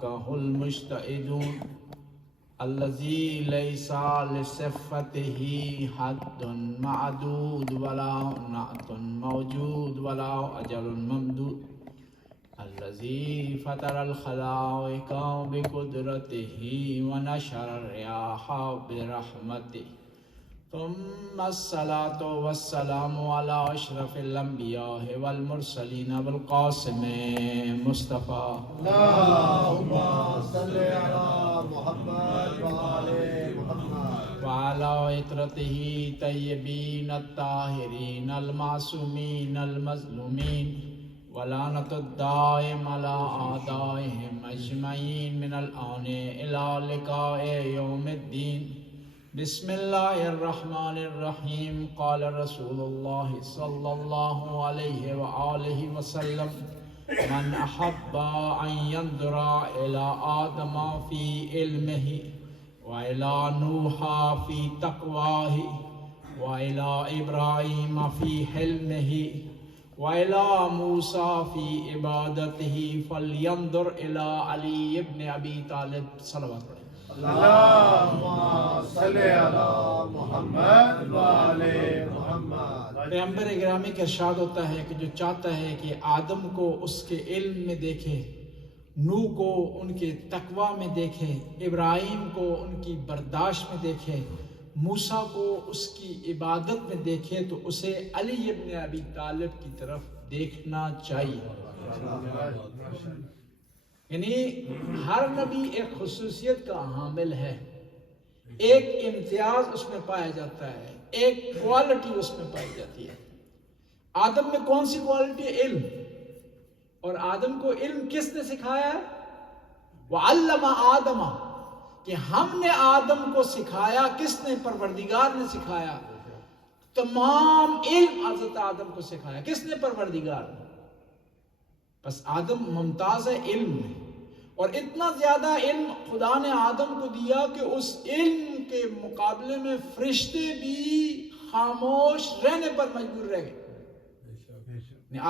يفقه المجتهدون الذي ليس لصفته حد معدود ولا نعت موجود ولا أجل ممدود الذي فطر الخلائق بقدرته ونشر الرياح برحمته ثم الصلاة والسلام على أشرف الأنبياء والمرسلين والقاسم مصطفى اللهم صل على محمد وآل محمد وعلى عترته طيبين الطاهرين المعصومين المظلومين ولعنة الدائم على أعدائهم أجمعين من الآن إلى لقاء يوم الدين. بسم الله الرحمن الرحيم. قال رسول الله صلى الله عليه وآله وسلم من أحب أن ينظر إلى آدم في علمه وإلى نوح في تقواه وإلى إبراهيم في حلمه وإلى موسى في عبادته فلينظر إلى علي بن أبي طالب صلوات علیہ. اللهم صل على محمد وآل محمد. پیغمبر گرامی کا ارشاد ہوتا ہے کہ جو چاہتا ہے کہ آدم کو اس کے علم میں دیکھے، نوح کو ان کے تقوی میں دیکھے، ابراہیم کو ان کی برداشت میں دیکھے، موسیٰ کو اس کی عبادت میں دیکھے، تو اسے علی ابن ابی طالب کی طرف دیکھنا چاہیے. یعنی ہر نبی ایک خصوصیت کا حامل ہے، ایک امتیاز اس میں پایا جاتا ہے، ایک کوالٹی اس میں پائی جاتی ہے. آدم میں کون سی کوالٹی ہے؟ علم. اور آدم کو علم کس نے سکھایا ہے؟ وَعَلَّمَ آدَمَ، کہ ہم نے آدم کو سکھایا. کس نے؟ پروردگار نے سکھایا. تمام علم حضرت آدم کو سکھایا. کس نے؟ پروردگار نے. بس آدم ممتاز ہے علم میں، اور اتنا زیادہ علم خدا نے آدم کو دیا کہ اس علم کے مقابلے میں فرشتے بھی خاموش رہنے پر مجبور رہ گئے.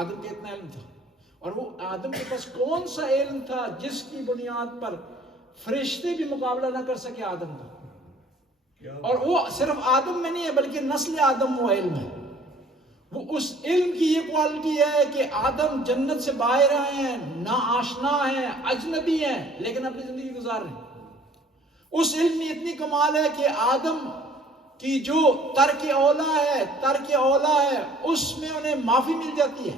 آدم کا اتنا علم تھا، اور وہ آدم کے پاس کون سا علم تھا جس کی بنیاد پر فرشتے بھی مقابلہ نہ کر سکے آدم کا. اور وہ صرف آدم میں نہیں ہے بلکہ نسل آدم وہ علم ہے. وہ اس علم کی یہ کوالٹی ہے کہ آدم جنت سے باہر آئے ہیں، نا آشنا ہیں، اجنبی ہیں، لیکن اپنی زندگی گزار رہے ہیں. اس علم میں اتنی کمال ہے کہ آدم کی جو ترک اولا ہے اس میں انہیں معافی مل جاتی ہے.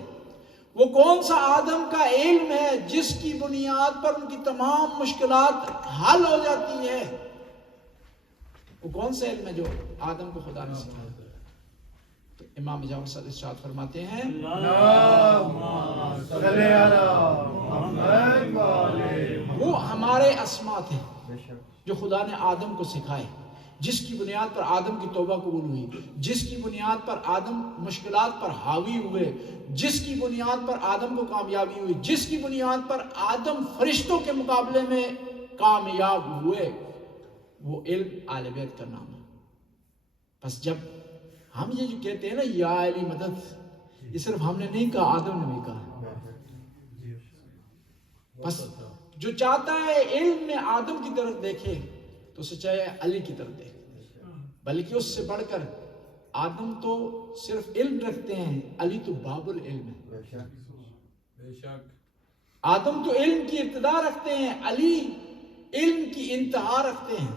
وہ کون سا آدم کا علم ہے جس کی بنیاد پر ان کی تمام مشکلات حل ہو جاتی ہیں؟ وہ کون سا علم ہے جو آدم کو خدا نے سکھایا؟ تو امام جعفر صادق ارشاد فرماتے ہیں وہ ہمارے اسما تھے جو خدا نے آدم کو سکھائے، جس کی بنیاد پر آدم کی توبہ قبول ہوئی، جس کی بنیاد پر آدم مشکلات پر حاوی ہوئے، جس کی بنیاد پر آدم کو کامیابی ہوئی، جس کی بنیاد پر آدم فرشتوں کے مقابلے میں کامیاب ہوئے. وہ علم اہل بیت کا نام ہے. بس جب ہم یہ جو کہتے ہیں نا یا علی مدد، یہ صرف ہم نے نہیں کہا، آدم نے بھی کہا. بس جو چاہتا ہے علم میں آدم کی طرف دیکھے تو اسے چاہے علی کی طرف دیکھے. بلکہ اس سے بڑھ کر آدم تو صرف علم رکھتے ہیں، علی تو باب العلم ہے. آدم تو علم کی ابتدا رکھتے ہیں، علی علم کی انتہا رکھتے ہیں.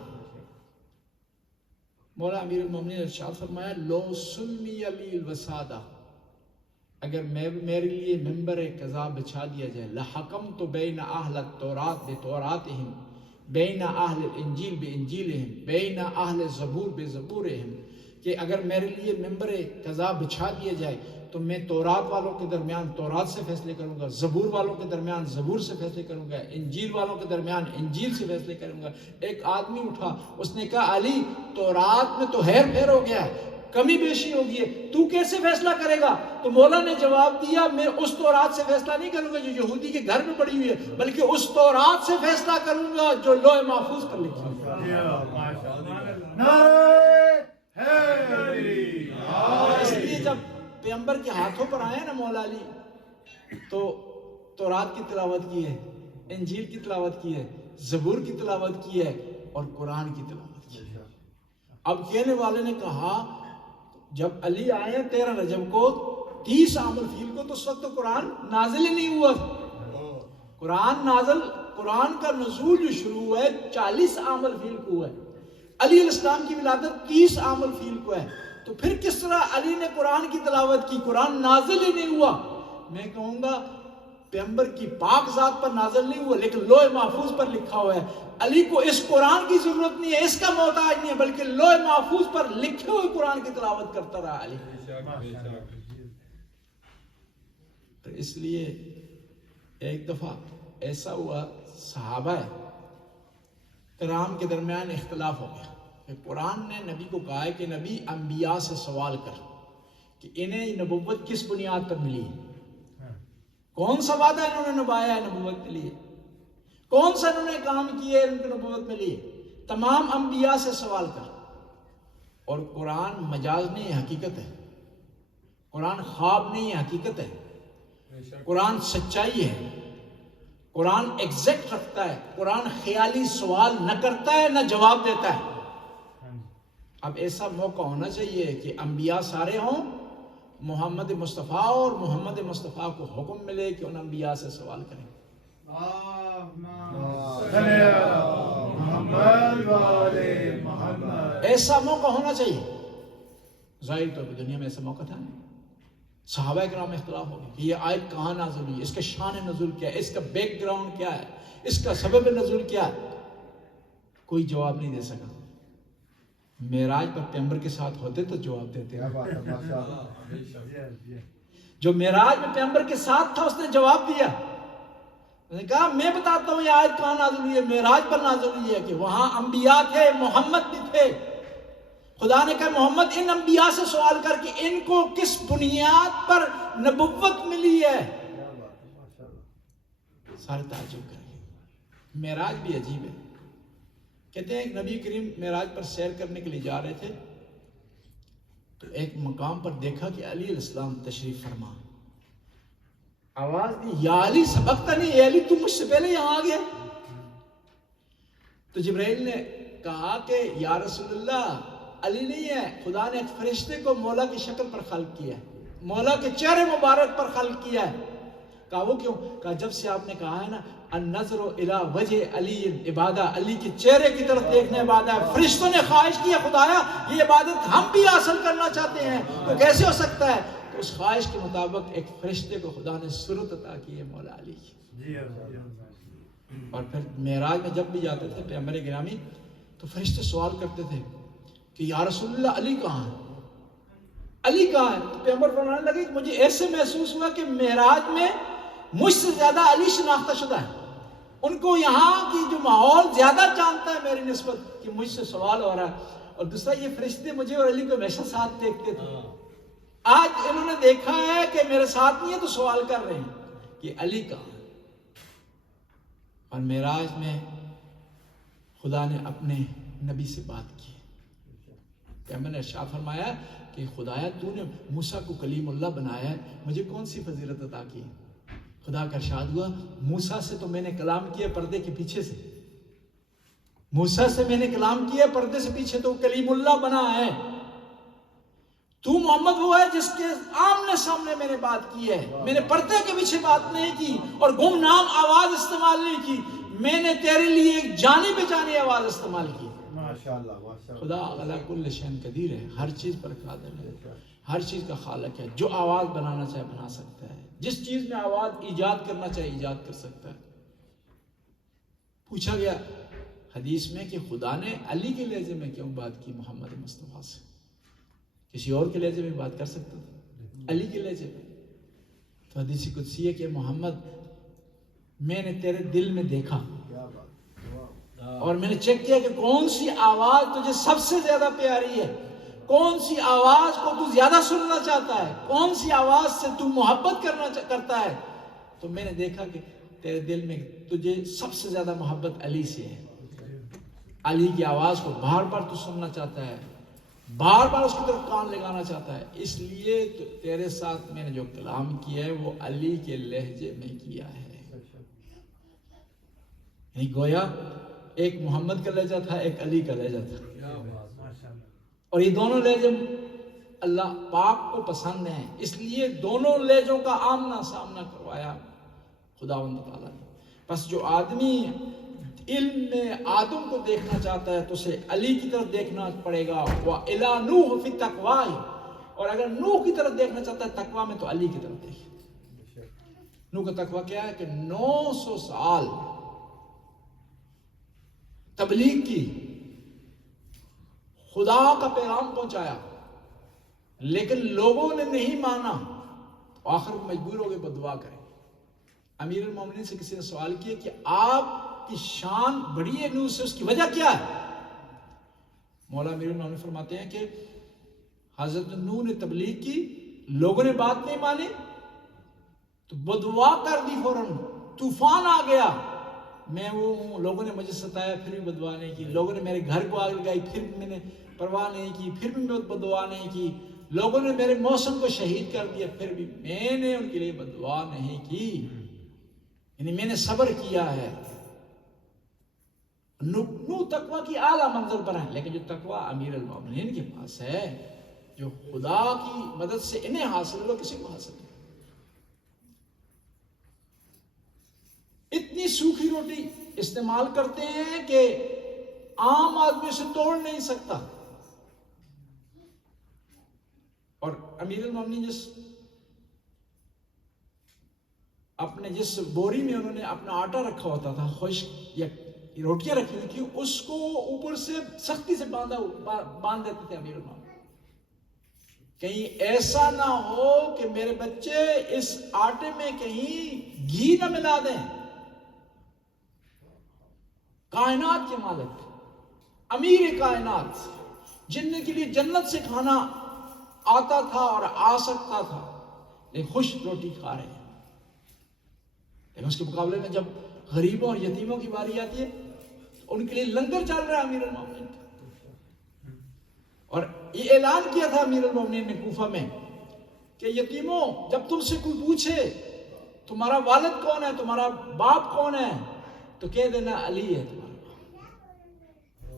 مولا امیر المومنین نے ارشاد فرمایا لو سمی علی الوسادہ، اگر میرے لیے ممبر قضا بچھا دیا جائے، لحکمت بین اہل التورات بتوراتہم بین اہل الانجیل بانجیلہم بین اہل الزبور بزبورہم، کہ اگر میرے لیے ممبر قضا بچھا دیا جائے تو میں تورات والوں کے درمیان تورات سے فیصلے کروں گا، زبور والوں کے درمیان زبور سے فیصلے کروں گا، انجیل والوں کے درمیان انجیل سے فیصلے کروں گا. ایک آدمی اٹھا، اس نے کہا علی تورات میں تو ہیر پھیر ہو گیا ہے، کمی بیشی ہوگی ہے، تو کیسے فیصلہ کرے گا؟ تو مولا نے جواب دیا میں اس تورات سے فیصلہ نہیں کروں گا جو یہودی کے گھر میں پڑی ہوئی ہے، بلکہ اس تورات سے فیصلہ کروں گا جو لوح محفوظ پر لکھی ہوئی ہے. اس لیے جب پیغمبر کے ہاتھوں پر آئے نا مولا علی، تو تورات کی تلاوت کی ہے، انجیل کی تلاوت کی ہے، زبور کی تلاوت کی ہے اور قرآن کی تلاوت کی ہے۔ اب کہنے والے نے کہا جب علی آئے 13 رجب کو 30 عام الفیل کو، تو اس وقت تو قرآن نازل ہی نہیں ہوا۔ قرآن کا نزول جو شروع ہوا ہے 40 عام الفیل کو ہوا ہے، علی علیہ السلام کی ولادت 30 عام الفیل کو ہے، تو پھر کس طرح علی نے قرآن کی تلاوت کی؟ قرآن نازل ہی نہیں ہوا۔ میں کہوں گا پیغمبر کی پاک ذات پر نازل نہیں ہوا، لیکن لوح محفوظ پر لکھا ہوا ہے۔ علی کو اس قرآن کی ضرورت نہیں ہے، اس کا محتاج نہیں ہے، بلکہ لوح محفوظ پر لکھے ہوئے قرآن کی تلاوت کرتا رہا علی۔ تو اس لیے ایک دفعہ ایسا ہوا، صحابہ کرام کے درمیان اختلاف ہو گیا کہ قرآن نے نبی کو کہا ہے کہ نبی انبیاء سے سوال کر کہ انہیں نبوت کس بنیاد پر ملی ہے، کون سا وعدہ انہوں نے نبھایا ہے نبوت کے لیے، کون سا انہوں نے کام کیا ہے ان کو نبوت میں لیے، تمام انبیاء سے سوال کر۔ اور قرآن مجاز نہیں ہے، حقیقت ہے، قرآن خواب نہیں ہے، حقیقت ہے، قرآن سچائی ہے، قرآن ایگزیکٹ رکھتا ہے، قرآن خیالی سوال نہ کرتا ہے نہ جواب دیتا ہے۔ اب ایسا موقع ہونا چاہیے کہ انبیاء سارے ہوں، محمد مصطفیٰ، اور محمد مصطفیٰ کو حکم ملے کہ ان انبیاء سے سوال کریں۔ ایسا موقع ہونا چاہیے۔ ظاہر طور پہ دنیا میں ایسا موقع تھا نہیں۔ صحابہ کرام میں اختلاف ہو گیا کہ یہ آیت کہاں نازل ہوئی، اس کا شان نزول کیا ہے، اس کا بیک گراؤنڈ کیا ہے، اس کا سبب نزول کیا ہے، کوئی جواب نہیں دے سکا۔ معراج پر پیغمبر کے ساتھ ہوتے تو جواب دیتے ہیں۔ جو معراج میں پیغمبر کے ساتھ تھا اس نے جواب دیا، اس نے کہا میں بتاتا ہوں یہ آیت کہاں نازل ہوئی ہے، معراج پر نازل ہوئی ہے کہ وہاں انبیاء تھے، محمد بھی تھے۔ خدا نے کہا محمد ان انبیاء سے سوال کر کہ ان کو کس بنیاد پر نبوت ملی ہے۔ سارے تعجب کر گئے۔ معراج بھی عجیب ہے۔ کہتے ہیں ایک نبی کریم معراج پر سیر کرنے کے لیے جا رہے تھے تو ایک مقام پر دیکھا کہ علی علیہ السلام تشریف فرما، آواز دی یا علی سبقتا نہیں، اے علی تم مجھ سے پہلے یہاں آ گیا۔ تو جبرائیل نے کہا کہ یا رسول اللہ علی نہیں ہے، خدا نے ایک فرشتے کو مولا کی شکل پر خلق کیا ہے، مولا کے چہرے مبارک پر خلق کیا ہے۔ کہا وہ کیوں؟ کہا جب سے آپ نے کہا ہے نا النظر الی وجہ علی عبادہ، علی کے چہرے کی طرف دیکھنا عبادت ہے، فرشتوں نے خواہش کی ہے خدایا یہ عبادت ہم بھی حاصل کرنا چاہتے ہیں، تو کیسے ہو سکتا ہے؟ تو اس خواہش کے مطابق ایک فرشتے کو خدا نے صورت عطا کی ہے مولا علی کی۔ اور پھر معراج میں جب بھی جاتے تھے پیغمبر گرامی تو فرشتے سوال کرتے تھے کہ یا رسول اللہ علی کہاں ہے، علی کہاں ہے؟ تو پیغمبر فرمانے لگے کہ مجھے ایسے محسوس ہوا کہ معراج میں مجھ سے زیادہ علی شناختہ شدہ ہے، ان کو یہاں کی جو ماحول زیادہ جانتا ہے میری نسبت کہ مجھ سے سوال ہو رہا ہے۔ اور دوسرا یہ فرشتے مجھے اور علی کو ہمیشہ ساتھ دیکھتے تھے، آج انہوں نے دیکھا ہے کہ میرے ساتھ نہیں ہے تو سوال کر رہے ہیں کہ علی کہاں ہے۔ اور معراج میں خدا نے اپنے نبی سے بات کی، پیغمبر نے ارشاد فرمایا کہ خدایا تو نے موسیٰ کو کلیم اللہ بنایا ہے، مجھے کون سی فضیلت عطا کی؟ خدا کا ارشاد ہوا موسیٰ سے تو میں نے کلام کیا پردے کے پیچھے سے، موسیٰ سے میں نے کلام کیا پردے سے پیچھے، تو کلیم اللہ بنا ہے۔ تو محمد وہ ہے جس کے آمنے سامنے میں نے بات کی ہے، میں نے پردے کے پیچھے بات نہیں کی اور گمنام آواز استعمال نہیں کی، میں نے تیرے لیے ایک جانی بجانی آواز استعمال کی۔ خدا علی کل شیء قدیر ہے، ہر چیز پر قادر ہے، ہر چیز کا خالق ہے، جو آواز بنانا چاہے بنا سکتا ہے، جس چیز میں آواز ایجاد کرنا چاہے ایجاد کر سکتا ہے۔ پوچھا گیا حدیث میں کہ خدا نے علی کے لہجے میں کیوں بات کی محمد مصطفیٰ سے، کسی اور کے لہجے میں بات کر سکتا تھا، علی کے لہجے میں۔ تو حدیث قدسی ہے کہ محمد میں نے تیرے دل میں دیکھا اور میں نے چیک کیا کہ کون سی آواز تجھے سب سے زیادہ پیاری ہے، کون سی آواز کو تو زیادہ سننا چاہتا ہے، کون سی آواز سے تو محبت کرتا ہے، تو میں نے دیکھا کہ تیرے دل میں تجھے سب سے زیادہ محبت علی سے ہے، علی کی آواز کو بار بار تو سننا چاہتا ہے، بار بار اس کی طرف کان لگانا چاہتا ہے، اس لیے تو تیرے ساتھ میں نے جو کلام کیا ہے وہ علی کے لہجے میں کیا ہے۔ یعنی گویا ایک محمد کا لہجہ تھا، ایک علی کا لہجہ تھا، اور یہ دونوں لہجے اللہ پاک کو پسند ہیں، اس لیے دونوں لہجوں کا آمنا سامنا کروایا خداوند تعالیٰ نے۔ بس جو آدمی علم میں آدم کو دیکھنا چاہتا ہے تو اسے علی کی طرف دیکھنا پڑے گا، وَإِلَىٰ نُوحٍ فِي التَّقْوَىٰ، اور اگر نوح کی طرف دیکھنا چاہتا ہے تقویٰ میں تو علی کی طرف دیکھے۔ نوح کا تقویٰ کیا ہے کہ 900 سال تبلیغ کی، خدا کا پیغام پہنچایا، لیکن لوگوں نے نہیں مانا، آخر مجبور ہو گئے بددعا کریں۔ امیر المومنین سے کسی نے سوال کیا کہ آپ کی شان بڑی ہے نوح سے، اس کی وجہ کیا ہے؟ مولا امیر المومنین فرماتے ہیں کہ حضرت نوح نے تبلیغ کی، لوگوں نے بات نہیں مانی تو بددعا کر دی، فوراً طوفان آ گیا، میں وہ ہوں، لوگوں نے مجھے ستایا پھر بھی بددعا نہیں کی، لوگوں نے میرے گھر کو آگ لگائی پھر بھی میں نے پرواہ نہیں کی، پھر بھی میں بددعا نہیں کی، لوگوں نے میرے موسم کو شہید کر دیا پھر بھی میں نے ان کے لیے بددعا نہیں کی، یعنی میں نے صبر کیا ہے۔ نوح تقویٰ کی اعلیٰ منزل پر ہے، لیکن جو تقویٰ امیر المومنین کے پاس ہے، جو خدا کی مدد سے انہیں حاصل ہوا، کسی کو حاصل نہیں۔ اتنی سوکھی روٹی استعمال کرتے ہیں کہ عام آدمی اسے توڑ نہیں سکتا، اور امیر المومنین جس بوری میں انہوں نے اپنا آٹا رکھا ہوتا تھا، خشک یا روٹیاں رکھی ہوئی تھی، اس کو اوپر سے سختی سے باندھ دیتے تھے امیر المومنین، کہیں ایسا نہ ہو کہ میرے بچے اس آٹے میں کہیں گھی نہ ملا دیں۔ کائنات کے مالک، امیر کائنات، جن کے لیے جنت سے کھانا آتا تھا اور آ سکتا تھا، لیکن خشک روٹی کھا رہے ہیں۔ لیکن اس کے مقابلے میں جب غریبوں اور یتیموں کی باری آتی ہے تو ان کے لیے لنگر چل رہا ہے امیر المومنین کا۔ اور یہ اعلان کیا تھا امیر المومنین نے کوفہ میں کہ یتیموں، جب تم سے کوئی پوچھے تمہارا والد کون ہے، تمہارا باپ کون ہے، تو کہہ دینا علی ہے تمہارا باپ۔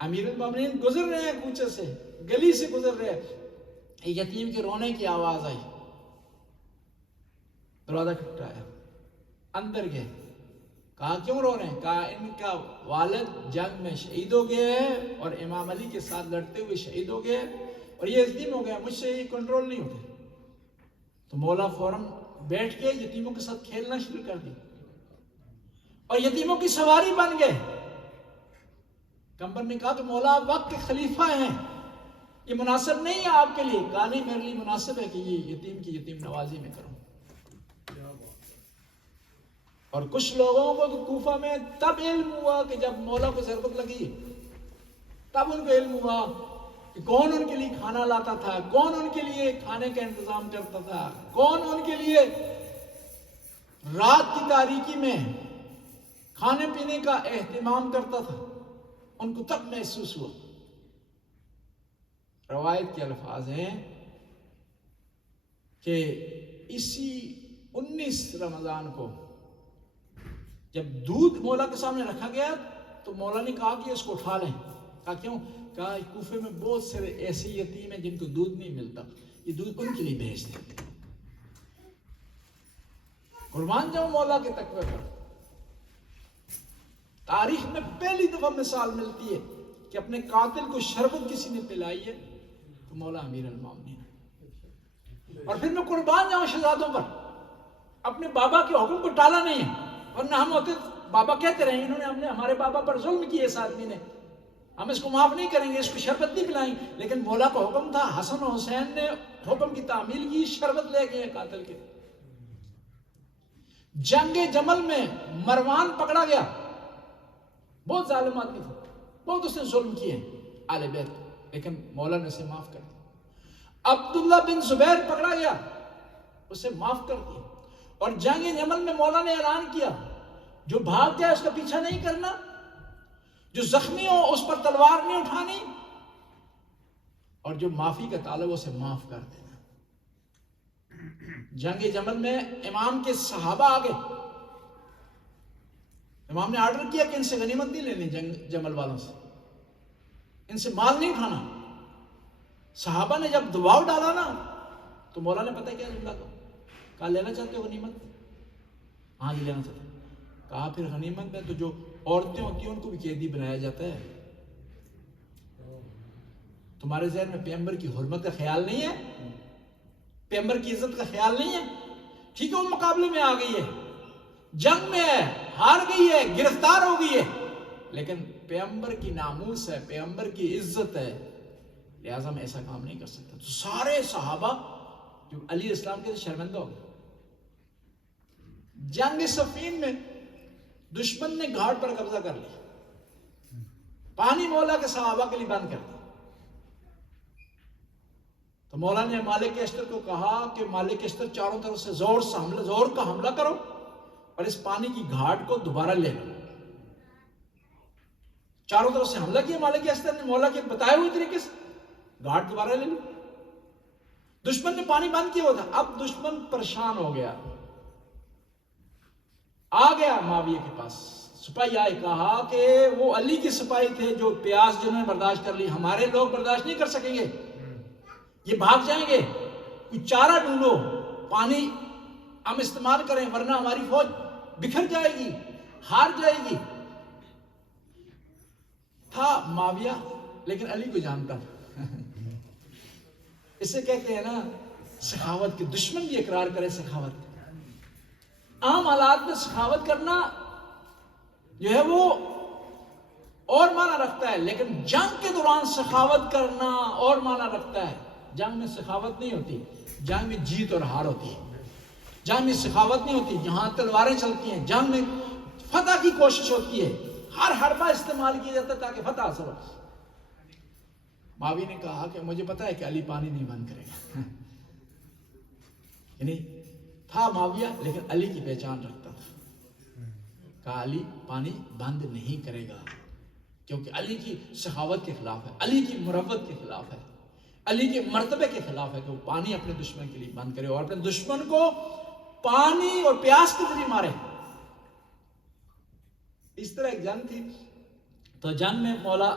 امیر المومنین گزر رہے ہیں کوچے سے، گلی سے گزر رہے ہیں، یتیم کے رونے کی آواز آئی، دروازہ کھٹکھٹایا، اندر گئے، کہا کیوں رو رہے ہیں؟ کہا ان کا والد جنگ میں شہید ہو گئے ہے اور امام علی کے ساتھ لڑتے ہوئے شہید ہو گئے اور یہ یتیم ہو گیا، مجھ سے یہ کنٹرول نہیں ہوتے۔ تو مولا فوراً بیٹھ کے یتیموں کے ساتھ کھیلنا شروع کر دی اور یتیموں کی سواری بن گئے۔ کمبر نے کہا کہ مولا آپ وقت کے خلیفہ ہیں، یہ مناسب نہیں ہے آپ کے لیے۔ کہا نہیں، میرے لیے مناسب ہے کہ یہ یتیم کی یتیم نوازی میں کروں۔ اور کچھ لوگوں کو تو کوفہ میں تب علم ہوا کہ جب مولا کو ضرورت لگی، تب ان کو علم ہوا کہ کون ان کے لیے کھانا لاتا تھا، کون ان کے لیے کھانے کا انتظام کرتا تھا، کون ان کے لیے رات کی تاریکی میں کھانے پینے کا اہتمام کرتا تھا، ان کو تب محسوس ہوا۔ روایت کے الفاظ ہیں کہ اسی 19 رمضان کو جب دودھ مولا کے سامنے رکھا گیا تو مولا نے کہا کہ اس کو اٹھا لیں۔ کہا کیوں؟ کہا کوفے میں بہت سارے ایسے یتیم ہیں جن کو دودھ نہیں ملتا، یہ دودھ ان کے لیے بھیج دیں۔ قربان جاؤں مولا کے تقوی پر۔ تاریخ میں پہلی دفعہ مثال ملتی ہے کہ اپنے قاتل کو شربت کسی نے پلائی ہے تو مولا امیر المومنین۔ اور پھر میں قربان جاؤں شہزادوں پر، اپنے بابا کے حکم کو ٹالا نہیں ہے، ورنہ ہم ہوتے بابا کہتے رہے انہوں نے ہمارے بابا پر ظلم کیا، اس آدمی نے، ہم اس کو معاف نہیں کریں گے، اس کو شربت نہیں پلائیں۔ لیکن مولا کا حکم تھا، حسن و حسین نے حکم کی تعمیل کی، شربت لے گئے قاتل کے۔ جنگ جمل میں مروان پکڑا گیا، بہت ظالم آدمی تھا، بہت اس نے ظلم کیے آل بیت، لیکن مولا نے اسے معاف کر دیا۔ عبداللہ بن زبیر پکڑا گیا، اسے معاف کر دیا۔ اور جنگ جمل میں مولا نے اعلان کیا جو بھاگ جائے اس کا پیچھا نہیں کرنا، جو زخمی ہو اس پر تلوار نہیں اٹھانی، اور جو معافی کا طالب اسے معاف کر دینا۔ جنگ جمل میں امام کے صحابہ آگے، امام نے آرڈر کیا کہ ان سے غنیمت نہیں لینی جنگل والوں سے، ان سے مال نہیں اٹھانا۔ صحابہ نے جب دباؤ ڈالا نا تو مولا نے پتہ کیا جملہ کہا لینا چاہتے ہو غنیمت؟ ہاں جی لینا چاہتے ہیں۔ کہا پھر غنیمت میں تو جو عورتیں ہوتی ہیں ان کو بھی قیدی بنایا جاتا ہے، تمہارے ذہن میں پیغمبر کی حرمت کا خیال نہیں ہے، پیغمبر کی عزت کا خیال نہیں ہے؟ ٹھیک ہے وہ مقابلے میں آ گئی ہے، جنگ میں ہے، ہار گئی ہے، گرفتار ہو گئی ہے، لیکن پیغمبر کی ناموس ہے، پیغمبر کی عزت ہے، لہٰذا میں ایسا کام نہیں کر سکتا۔ تو سارے صحابہ جو علی اسلام کے شرمندہ ہو گئے۔ جنگ صفین میں دشمن نے گھاٹ پر قبضہ کر لیا، پانی مولا کے صحابہ کے لیے بند کر دیا۔ تو مولا نے مالک اشتر کو کہا کہ مالک اشتر چاروں طرف سے زور کا حملہ کرو اور اس پانی کی گھاٹ کو دوبارہ لے لو۔ چاروں طرف سے حملہ کیا مالک اشتر نے مولا کے بتائے ہوئے طریقے سے، گھاٹ دوبارہ لے لی۔ دشمن نے پانی بند کیا ہوا تھا، اب دشمن پریشان ہو گیا، آ گیا معاویہ کے پاس، سپاہی آئے، کہا کہ وہ علی کے سپاہی تھے جو پیاس جنہوں نے برداشت کر لی، ہمارے لوگ برداشت نہیں کر سکیں گے، یہ بھاگ جائیں گے، کوئی چارہ ڈھونڈو، پانی ہم استعمال کریں ورنہ ہماری فوج بکھر جائے گی، ہار جائے گی۔ تھا معاویہ لیکن علی کو جانتا تھا۔ اسے کہتے ہیں نا سخاوت کے، دشمن بھی اقرار کرے سخاوت۔ عام حالات میں سخاوت کرنا جو ہے وہ اور معنی رکھتا ہے، لیکن جنگ کے دوران سخاوت کرنا اور معنی رکھتا ہے۔ جنگ میں سخاوت نہیں ہوتی، جنگ میں جیت اور ہار ہوتی ہے۔ جنگ میں سخاوت نہیں ہوتی جہاں تلواریں چلتی ہیں، جنگ میں فتح کی کوشش ہوتی ہے، ہر حربہ استعمال کیا جاتا ہے تاکہ فتح حاصل ہو۔ معاویہ نے کہا کہ مجھے پتا ہے کہ علی پانی نہیں بند کرے گا، یعنی تھا معاویہ لیکن علی کی پہچان رکھتا تھا، کہا علی پانی بند نہیں کرے گا کیونکہ علی کی سخاوت کے خلاف ہے، علی کی مروت کے خلاف ہے، علی کے مرتبے کے خلاف ہے کہ وہ پانی اپنے دشمن کے لیے بند کرے اور اپنے دشمن کو پانی اور پیاس کے ذریعے مارے۔ اس طرح ایک جنگ تھی، تو جنگ میں مولا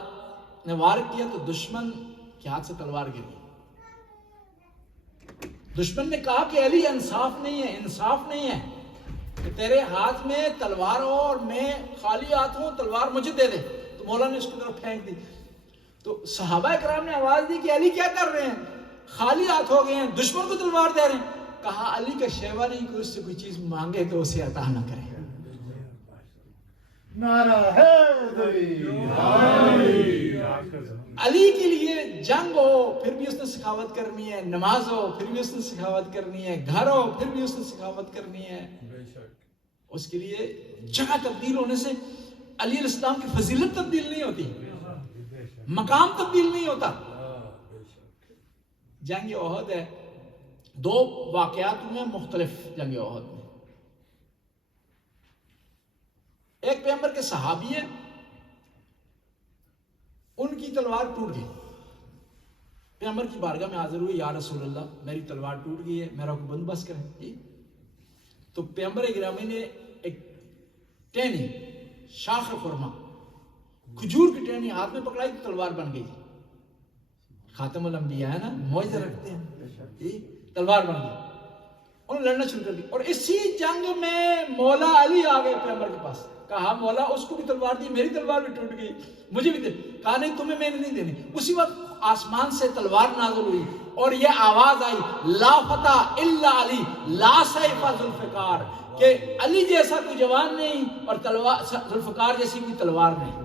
نے وار کیا تو دشمن کے ہاتھ سے تلوار گری۔ دشمن نے کہا کہ علی انصاف نہیں ہے، انصاف نہیں ہے کہ تیرے ہاتھ میں تلوار ہو اور میں خالی ہاتھ ہوں، تلوار مجھے دے دے۔ تو مولا نے اس کی طرف پھینک دی، تو صحابہ کرام نے آواز دی کہ علی کیا کر رہے ہیں، خالی ہاتھ ہو گئے ہیں، دشمن کو تلوار دے رہے ہیں۔ کہا علی کا شیوا نہیں کہ اس سے کوئی چیز مانگے تو اسے عطا نہ کرے۔ نعرہ حیدری، علی کے لیے جنگ ہو پھر بھی اس نے سخاوت کرنی ہے، نماز ہو پھر بھی اس نے سخاوت کرنی ہے، گھر ہو پھر بھی اس نے سخاوت کرنی ہے۔ اس کے لیے جگہ تبدیل ہونے سے علی علیہ السلام کی فضیلت تبدیل نہیں ہوتی، مقام تبدیل نہیں ہوتا۔ جنگ احد ہے، دو واقعات ہوئے مختلف جنگ احد میں۔ ایک پیغمبر کے صحابی ہیں، ان کی تلوار ٹوٹ گئی، پیغمبر کی بارگاہ میں حاضر ہوئی، یا رسول اللہ میری تلوار ٹوٹ گئی ہے، میرا کو بندوبست کریں۔ تو پیغمبر گرامی نے ایک ٹہنی، شاخ خرما، کھجور کی ٹہنی ہاتھ میں پکڑائی تو تلوار بن گئی۔ خاتم الانبیاء ہے نا، معجزہ رکھتے ہیں، تلوار بن گئی، انہوں نے لڑنا شروع کر دی۔ اور اسی جنگ میں مولا علی آ گئے پیغمبر کے پاس، کہا مولا اس کو بھی تلوار دی، میری تلوار بھی ٹوٹ گئی، مجھے بھی دے۔ کہا نہیں تمہیں میں نے نہیں دینی۔ اسی وقت آسمان سے تلوار نازل ہوئی اور یہ آواز آئی، لا فتح الا علی لا سیف ذوالفقار، کہ علی جیسا کوئی جوان نہیں اور تلوار ذوالفقار جیسی کوئی تلوار نہیں۔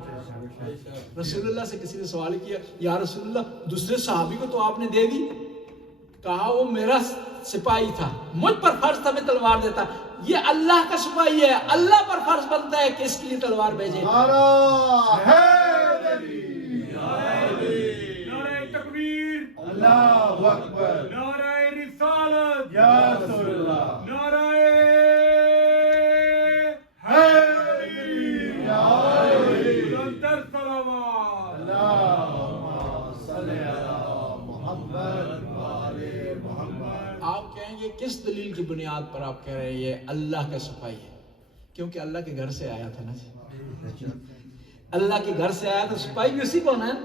رسول اللہ سے کسی نے سوال کیا، یا رسول اللہ دوسرے صحابی کو تو آپ نے دے دی۔ کہا وہ میرا سپاہی تھا، مجھ پر فرض تھا میں تلوار دیتا، یہ اللہ کا سپاہی ہے، اللہ پر فرض بنتا ہے کہ اس کے لیے تلوار بھیجے۔ نعرہ حیدری، نعرہ تکبیر، اللہ اکبر، نعرہ رسالت، یا رسول اللہ، نعرہ حیدری، یا حیدری، بلندر صلوات۔ اللہم صلی علی محمد وآل محمد۔ آپ کہیں گے کس دلیل کی بنیاد پر آپ کہہ رہے ہیں یہ اللہ کا سپاہی ہے؟ کیونکہ اللہ کے گھر سے آیا تھا نا جی، اللہ کے گھر سے آیا تو سپاہی بھی اسی کو ہونا ہے،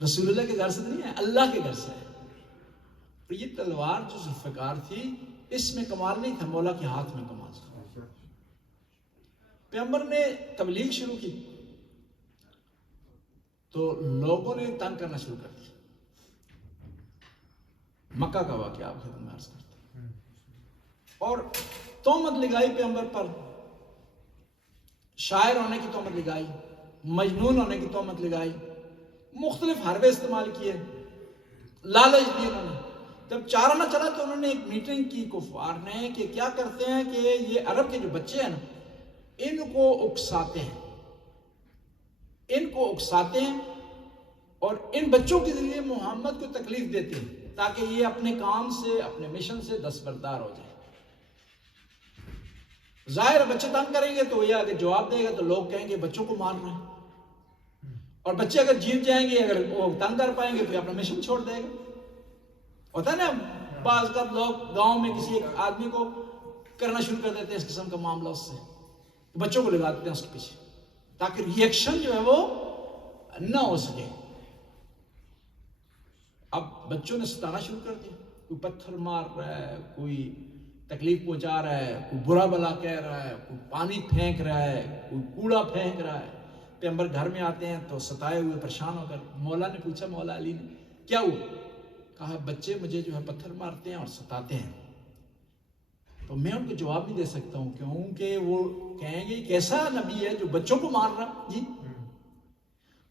رسول اللہ کے گھر سے نہیں ہے، اللہ کے گھر سے ہے۔ تو یہ تلوار جو ذوالفقار تھی، اس میں کمال نہیں تھا، مولا کے ہاتھ میں کمال تھا۔ پیغمبر نے تبلیغ شروع کی تو لوگوں نے تنگ کرنا شروع کر دیا۔ مکہ کا واقعہ آپ خدمت میں عرض کرتا ہوں، اور تہمت لگائی پیغمبر پر، شاعر ہونے کی تہمت لگائی، مجنون ہونے کی تہمت لگائی، مختلف حربے استعمال کیے، لالچ دی انہوں نے۔ جب چارہ نہ چلا تو انہوں نے ایک میٹنگ کی کفار نے کہ کیا کرتے ہیں کہ یہ عرب کے جو بچے ہیں نا، ان کو اکساتے ہیں، ان کو اکساتے ہیں اور ان بچوں کے ذریعے محمد کو تکلیف دیتے ہیں تاکہ یہ اپنے کام سے، اپنے مشن سے دستبردار ہو جائے۔ ظاہر بچے تنگ کریں گے تو یہ اگر جواب دے گا تو لوگ کہیں گے بچوں کو مار رہے ہیں، اور بچے اگر جیت جائیں گے، اگر وہ تنگ کر پائیں گے تو یہ اپنا مشن چھوڑ دے گا۔ ہوتا ہے نا بعض کا لوگ گاؤں میں کسی ایک آدمی کو کرنا شروع کر دیتے ہیں اس قسم کا معاملہ، اس سے بچوں کو لگا دیتے ہیں اس کے پیچھے تاکہ ری ایکشن جو ہے وہ نہ ہو سکے۔ اب بچوں نے ستانا شروع کر دیا، کوئی پتھر مار رہا ہے، کوئی تکلیف پہنچا رہا ہے، کوئی برا بلا کہہ رہا ہے، کوئی پانی پھینک رہا ہے، کوئی کوڑا پھینک رہا ہے۔ پیغمبر گھر میں آتے ہیں تو ستائے ہوئے پریشان ہو کر مولا نے پوچھا، مولا علی نے کیا ہوا؟ کہا بچے مجھے جو ہے پتھر مارتے ہیں اور ستاتے ہیں۔ تو میں ان کو جواب نہیں دے سکتا ہوں کیونکہ وہ کہیں گے کیسا نبی ہے جو بچوں کو مار رہا جی۔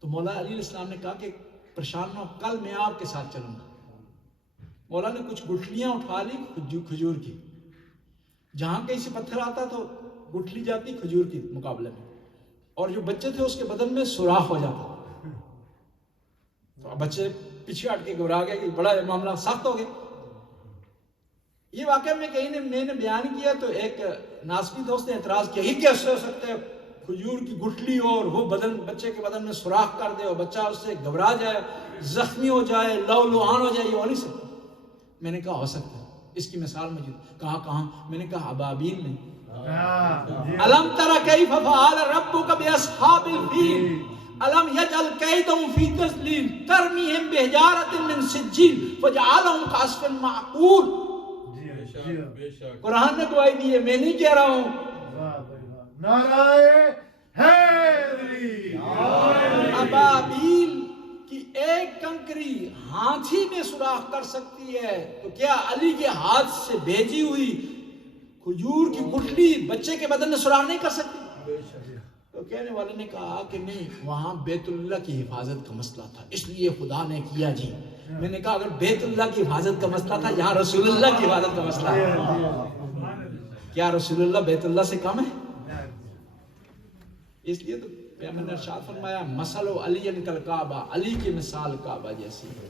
تو مولا علی علیہ السلام نے کہا کہ پریشان نہ ہو، کل میں آپ کے ساتھ چلوں گا۔ مولا نے کچھ گٹھلیاں اٹھا لی کھجور کی، جہاں کہیں سے پتھر آتا تو گٹھلی جاتی کھجور کی مقابلے میں، اور جو بچے تھے اس کے بدن میں سوراخ ہو جاتا۔ تو بچے پیچھے ہٹ کے گھبرا گئے کہ بڑا معاملہ سخت ہو گیا۔ یہ واقعہ میں نے بیان کیا تو ایک ناسبی دوست نے اعتراض کیا، یہ کیسے ہو سکتا ہے کھجور کی گٹھلی اور وہ بچے کے بدن میں سوراخ کر دے اور بچہ اس سے گھبرا جائے، زخمی ہو جائے، لو لوہان ہو جائے، یہ ہو نہیں سکتا۔ میں نے کہا ہو سکتا ہے، اس کی مثال موجود۔ کہاں؟ میں نے کہا ابابیل نے، الم تر کیف فعل ربک باصحاب الفیل الم یجعل کیدہم فی تضلیل ترمیہم بحجارۃ من سجیل فجعلہم کعصف معقول۔ قرآن نے گواہی دی ہے، میں نہیں کہہ رہا ہوں۔ نعرہ حیدری، ابابیل کی ایک کنکری ہاتھی میں سوراخ کر سکتی ہے تو کیا علی کے ہاتھ سے بھیجی ہوئی کھجور کی گٹھلی بچے کے بدن میں سوراخ نہیں کر سکتی؟ تو کہنے والے نے کہا کہ نہیں، وہاں بیت اللہ کی حفاظت کا مسئلہ تھا اس لیے خدا نے کیا جی۔ میں نے کہا اگر بیت اللہ کی حفاظت کا مسئلہ تھا، یہاں رسول اللہ کی حفاظت کا مسئلہ ہے، کیا رسول اللہ بیت اللہ سے کم ہے؟ اس لیے تو پیغمبر نے ارشاد فرمایا مثل علی کالکعبہ، علی کی مثال کعبہ جیسی ہے،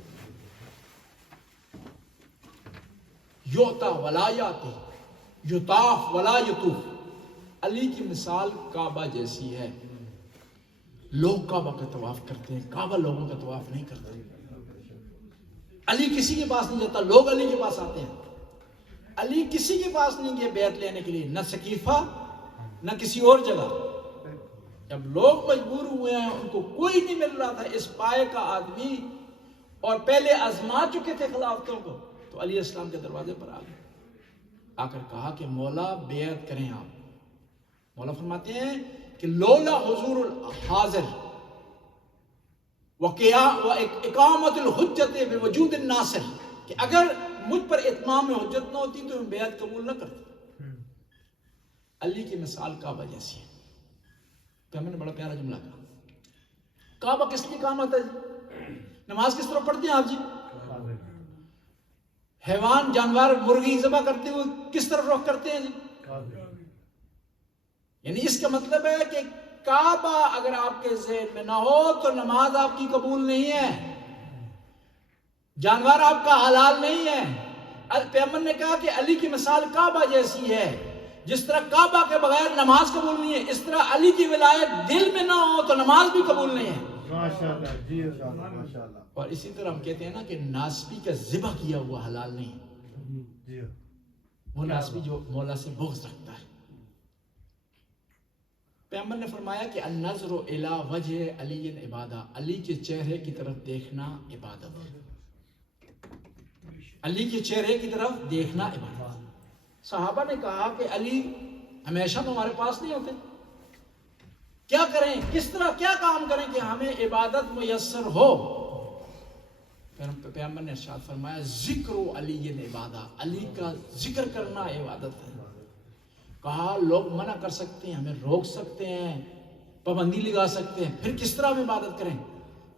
یوتا ولا یاتی یطاف ولا یطوف۔ علی کی مثال کعبہ جیسی ہے، لوگ کعبہ کا طواف کرتے ہیں، کعبہ لوگوں کا طواف نہیں کرتے۔ علی کسی کے پاس نہیں جاتا، لوگ علی کے پاس آتے ہیں۔ علی کسی کے پاس نہیں گئے بیعت لینے کے لیے، نہ سقیفہ نہ کسی اور جگہ۔ جب لوگ مجبور ہوئے ہیں، ان کو کوئی نہیں مل رہا تھا اس پائے کا آدمی، اور پہلے آزما چکے تھے خلافتوں کو، تو علی السلام کے دروازے پر آ گئے، آ کر کہا کہ مولا بیعت کریں آپ۔ مولا فرماتے ہیں کہ لولا حضور الحاضر وَإِقَامَةُ الْحُجَّةِ بِوُجُودِ النَّاصِرِ، کہ اگر مجھ پر اتمام حجت نہ ہوتی تو میں بیعت قبول نہ کرتا۔ علی کی مثال کعبہ جیسی ہے۔ پیغمبر نے بڑا پیارا جملہ کہا، کعبہ کس لیے کام آتا ہے جی؟ نماز کس طرح پڑھتے ہیں آپ جی؟ حیوان جانور مرغی ذبح کرتے ہوئے کس طرح رخ کرتے ہیں جی؟ یعنی اس کا مطلب ہے کہ کعبہ اگر آپ کے ذہن میں نہ ہو تو نماز آپ کی قبول نہیں ہے، جانور آپ کا حلال نہیں ہے۔ پیغمبر نے کہا کہ علی کی مثال کعبہ جیسی ہے، جس طرح کعبہ کے بغیر نماز قبول نہیں ہے، اس طرح علی کی ولایت دل میں نہ ہو تو نماز بھی قبول نہیں ہے۔ ماشاءاللہ جی، ماشاءاللہ۔ اور اسی طرح ہم کہتے ہیں نا کہ ناسبی کا ذبح کیا ہوا حلال نہیں، وہ ناسبی جو مولا سے بغض رکھتا ہے، پیغمبر نے فرمایا کہ النظر الی وجہ علی عبادہ، علی کے چہرے کی طرف دیکھنا عبادت ہے، علی کے چہرے کی طرف دیکھنا عبادت۔ صحابہ نے کہا کہ علی ہمیشہ ہمارے پاس نہیں ہوتے، کیا کریں، کس طرح کیا کام کریں کہ ہمیں عبادت میسر ہو؟ پیغمبر نے ارشاد فرمایا ذکر علی عبادہ، علی کا ذکر کرنا عبادت ہے۔ کہا لوگ منع کر سکتے ہیں، ہمیں روک سکتے ہیں، پابندی لگا سکتے ہیں، پھر کس طرح ہم عبادت کریں؟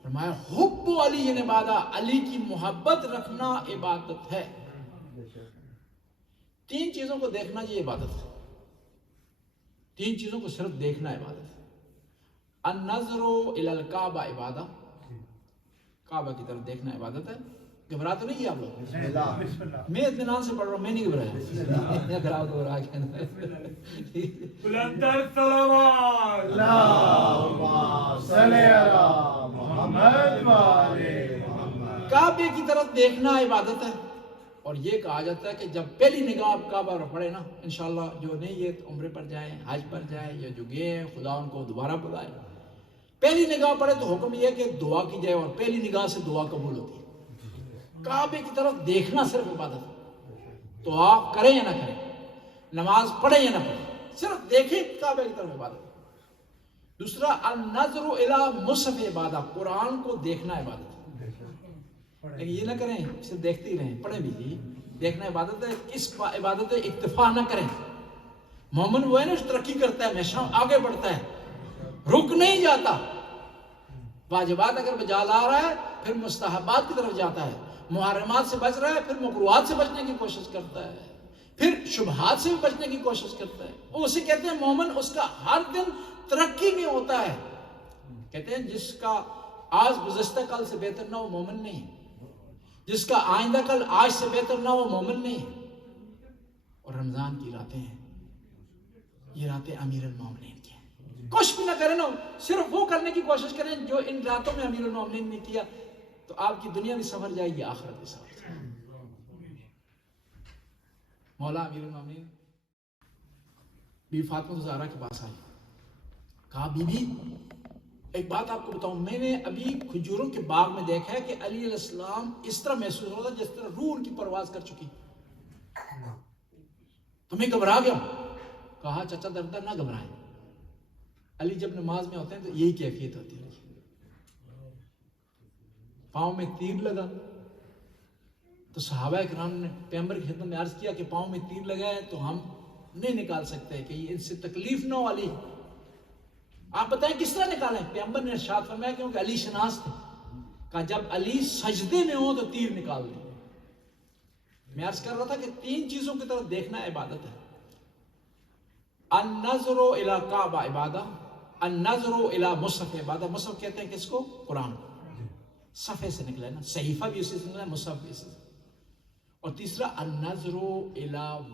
فرمایا حب علی عبادہ، علی کی محبت رکھنا عبادت ہے۔ تین چیزوں کو دیکھنا یہ عبادت ہے، تین چیزوں کو صرف دیکھنا عبادت ہے۔ النظر الی الکعبہ عبادہ، کعبہ کی طرف دیکھنا عبادت ہے۔ گھبرا تو نہیں کیا آپ لوگ؟ بسم اللہ۔ میں اطمینان سے پڑھ رہا ہوں، میں نہیں گھبرایا، گھبرا کے بلندر صلوات، اللہم صلی علی محمد و آل محمد۔ کعبے کی طرف دیکھنا عبادت ہے۔ اور یہ کہا جاتا ہے کہ جب پہلی نگاہ کعبہ پر پڑے نا، انشاءاللہ جو نہیں یہ عمرے پر جائیں، حج پر جائیں، یا جو گئے ہیں خدا ان کو دوبارہ بلائے، پہلی نگاہ پڑے تو حکم یہ ہے کہ دعا کی جائے، اور پہلی نگاہ سے دعا قبول ہوتی ہے۔ کعبے کی طرف دیکھنا صرف عبادت ہے، تو آپ کریں یا نہ کریں، نماز پڑھیں یا نہ پڑھیں، صرف دیکھیں کعبے کی طرف عبادت ہے۔ دوسرا النظر الی مصحف عبادہ، قرآن کو دیکھنا عبادت ہے۔ لیکن یہ نہ کریں صرف دیکھتے ہی رہیں، پڑھیں بھی جی، دیکھنا عبادت ہے۔ اس عبادت ہے اکتفا نہ کریں۔ مومن وہ ہے نا جو ترقی کرتا ہے، ہمیشہ آگے بڑھتا ہے، رک نہیں جاتا۔ واجبات اگر بجا لا رہا ہے پھر مستحبات کی طرف جاتا ہے، محرمات سے بچ رہا ہے پھر مکروہات سے بچنے کی کوشش کرتا ہے، پھر شبہات سے بھی بچنے کی کوشش کرتا ہے۔ وہ اسے کہتے ہیں مومن، اس کا ہر دن ترقی میں ہوتا ہے۔ کہتے ہیں جس کا آج گزشتہ کل سے بہتر نہ، وہ مومن نہیں، جس کا آئندہ کل آج سے بہتر نہ، وہ مومن نہیں۔ اور رمضان کی راتیں ہیں، یہ راتیں امیر المومنین کی ہیں۔ کچھ بھی نہ کریں نا، صرف وہ کرنے کی کوشش کریں جو ان راتوں میں امیر المومنین نے کیا، تو آپ کی دنیا بھی سنور جائے گی، آخرت بھی سنور جائے گی۔ مولا امیر المومنین بی فاطمہ زہرا کے پاس آئی، کہا بی بی ایک بات آپ کو بتاؤں، میں نے ابھی کھجوروں کے باغ میں دیکھا ہے کہ علی علیہ السلام اس طرح محسوس ہوتا جس طرح روح ان کی پرواز کر چکی، تو میں گھبرا گیا۔ کہا چچا دردہ نہ گھبرائیں، علی جب نماز میں ہوتے ہیں تو یہی کیفیت ہوتی ہے۔ پاؤں میں تیر لگا تو صحابہ کرام نے پیغمبر کی خدمت میں عرض کیا کہ پاؤں میں تیر لگا ہے تو ہم نہیں نکال سکتے، کہ ان سے تکلیف نہ ہو علی، آپ بتائیں کس طرح نکالیں؟ پیغمبر نے ارشاد فرمایا کیونکہ علی شناس تھے، کہا جب علی سجدے میں ہو تو تیر نکال دیں۔ میں عرض کر رہا تھا کہ تین چیزوں کی طرف دیکھنا عبادت ہے۔ النظر الی کعبہ عبادہ، النظر الی مصحف عبادہ۔ مصحف کہتے ہیں کس کو؟ قرآن۔ صفحے سے نکلا ہے نا، صحیفہ بھی اسی سے نکلا ہے، مصحف بھی اسی سے۔ اور تیسرا النظر الی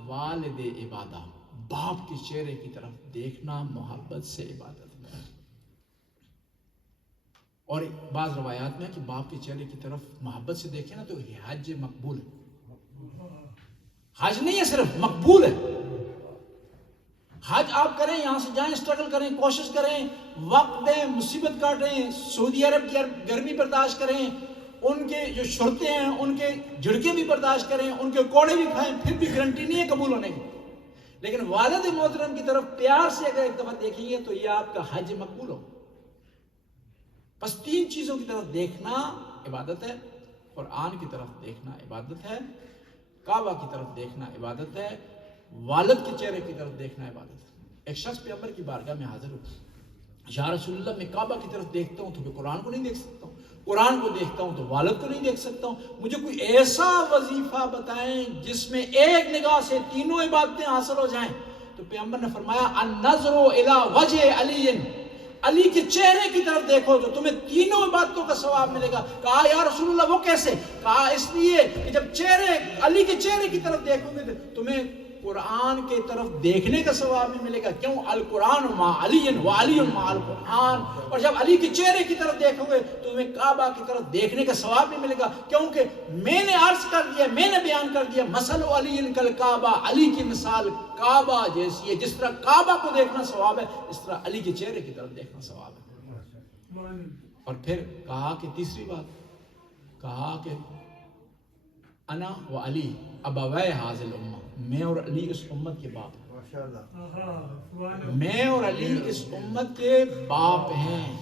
والد عبادہ، باپ کے چہرے کی طرف دیکھنا محبت سے عبادت ہے۔ اور بعض روایات میں کہ باپ کے چہرے کی طرف محبت سے دیکھیں نا تو یہ حج مقبول ہے، حج نہیں ہے صرف، مقبول ہے۔ حج آپ کریں، یہاں سے جائیں، اسٹرگل کریں، کوشش کریں، وقت دیں، مصیبت کاٹیں، سعودی عرب کی گرمی برداشت کریں، ان کے جو شرطیں ہیں ان کے جھڑکیں بھی برداشت کریں، ان کے کوڑے بھی کھائیں، پھر بھی گارنٹی نہیں ہے قبول ہونے کی۔ لیکن والد محترم کی طرف پیار سے اگر ایک دفعہ دیکھیں گے تو یہ آپ کا حج مقبول ہو۔ بس تین چیزوں کی طرف دیکھنا عبادت ہے، قرآن کی طرف دیکھنا عبادت ہے، کعبہ کی طرف دیکھنا عبادت ہے، والد کے چہرے کی طرف دیکھنا عبادت ہے۔ ایک شخص پیغمبر کی بارگاہ میں حاضر ہو، یا رسول اللہ میں کعبہ کی طرف دیکھتا ہوں تو میں قرآن کو نہیں دیکھ سکتا ہوں، قرآن کو دیکھتا ہوں تو والد کو نہیں دیکھ سکتا ہوں، مجھے کوئی ایسا وظیفہ بتائیں جس میں ایک نگاہ سے تینوں عبادتیں حاصل ہو جائیں۔ تو پیغمبر نے فرمایا النظر الی وجہ علی، علی کے چہرے کی طرف دیکھو تو تمہیں تینوں عبادتوں کا ثواب ملے گا۔ کہا یا رسول اللہ وہ کیسے؟ کہا اس لیے کہ جب علی کے چہرے کی طرف دیکھو گے تو تمہیں قرآن کے طرف دیکھنے کا ثواب بھی ملے گا. کیوں؟ القرآن مع علی و علی مع القرآن. اور جب علی کے چہرے کی طرف دیکھو گے تو تمہیں کعبہ کی طرف دیکھنے کا ثواب بھی ملے گا. کیونکہ میں نے عرض کر دیا، میں نے بیان کر دیا، مثل علی کالکعبہ، علی کی مثال کعبہ جیسی ہے. جس طرح کعبہ کو دیکھنا ثواب ہے، اس طرح علی کے چہرے کی طرف دیکھنا ثواب ہے. اور پھر کہا کہ تیسری بات کہا کہ انا و علی ابوائے حاضر الامہ، میں اور علی اس امت کے باپ ہیں. ماشاءاللہ. میں اور علی اس امت کے باپ ہیں.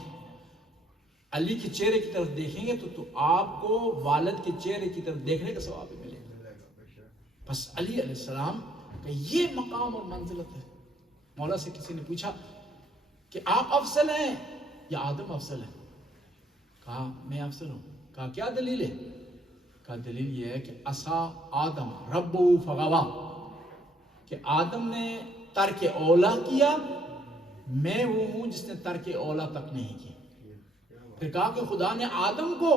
علی کے چہرے کی طرف دیکھیں گے تو آپ کو والد کے چہرے کی طرف دیکھنے کا ثواب بھی ملے گا. بس علی علیہ السلام کا یہ مقام اور منزلت ہے. مولا سے کسی نے پوچھا کہ آپ افضل ہیں یا آدم افضل ہے؟ کہا میں افضل ہوں. کہا کیا دلیل ہے؟ کہا دلیل یہ ہے کہ عصا آدم ربہ فغوا، کہ آدم نے ترک اولا کیا، میں وہ ہوں جس نے ترک اولا تک نہیں کی. پھر کہا کہ خدا نے آدم کو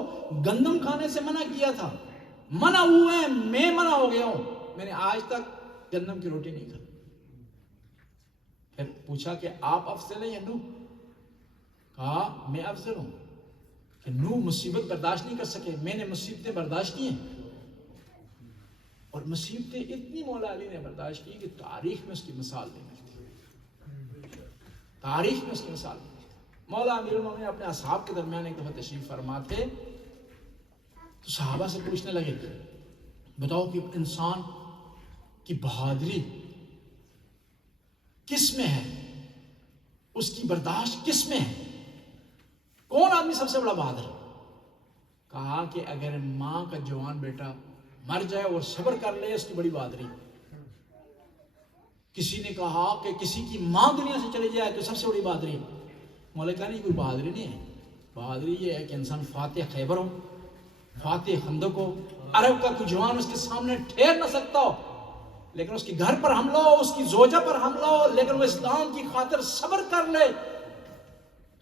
گندم کھانے سے منع کیا تھا، منع ہوئے ہیں، میں منع ہو گیا ہوں، میں نے آج تک گندم کی روٹی نہیں کھائی. پھر پوچھا کہ آپ افضل ہیں یا نوح؟ کہا میں افضل ہوں. کہ نوح مصیبت برداشت نہیں کر سکے، میں نے مصیبتیں برداشت کی ہیں. اور مصیبتیں اتنی مولا علی نے برداشت کی کہ تاریخ میں اس کی مثال نہیں ملتی. تاریخ میں اس کی مثال نہیں ملتی. مولا امیر المومنین اپنے اصحاب کے درمیان ایک دفعہ تشریف فرما تھے تو صحابہ سے پوچھنے لگے بتاؤ کہ انسان کی بہادری کس میں ہے، اس کی برداشت کس میں ہے، کون آدمی سب سے بڑا بہادر ہے؟ کہا کہ اگر ماں کا جوان بیٹا مر جائے اور صبر کر لے اس کی بڑی بہادری. کسی نے کہا کہ کسی کی ماں دنیا سے چلی جائے تو سب سے بڑی بہادری. مولا کہا نہیں، کوئی بہادری نہیں ہے. بہادری یہ ہے کہ انسان فاتح خیبر ہو، فاتح خندق ہو، عرب کا کوئی جوان اس کے سامنے ٹھہر نہ سکتا ہو، لیکن اس کے گھر پر حملہ ہو، اس کی زوجہ پر حملہ ہو، لیکن وہ اسلام کی خاطر صبر کر لے.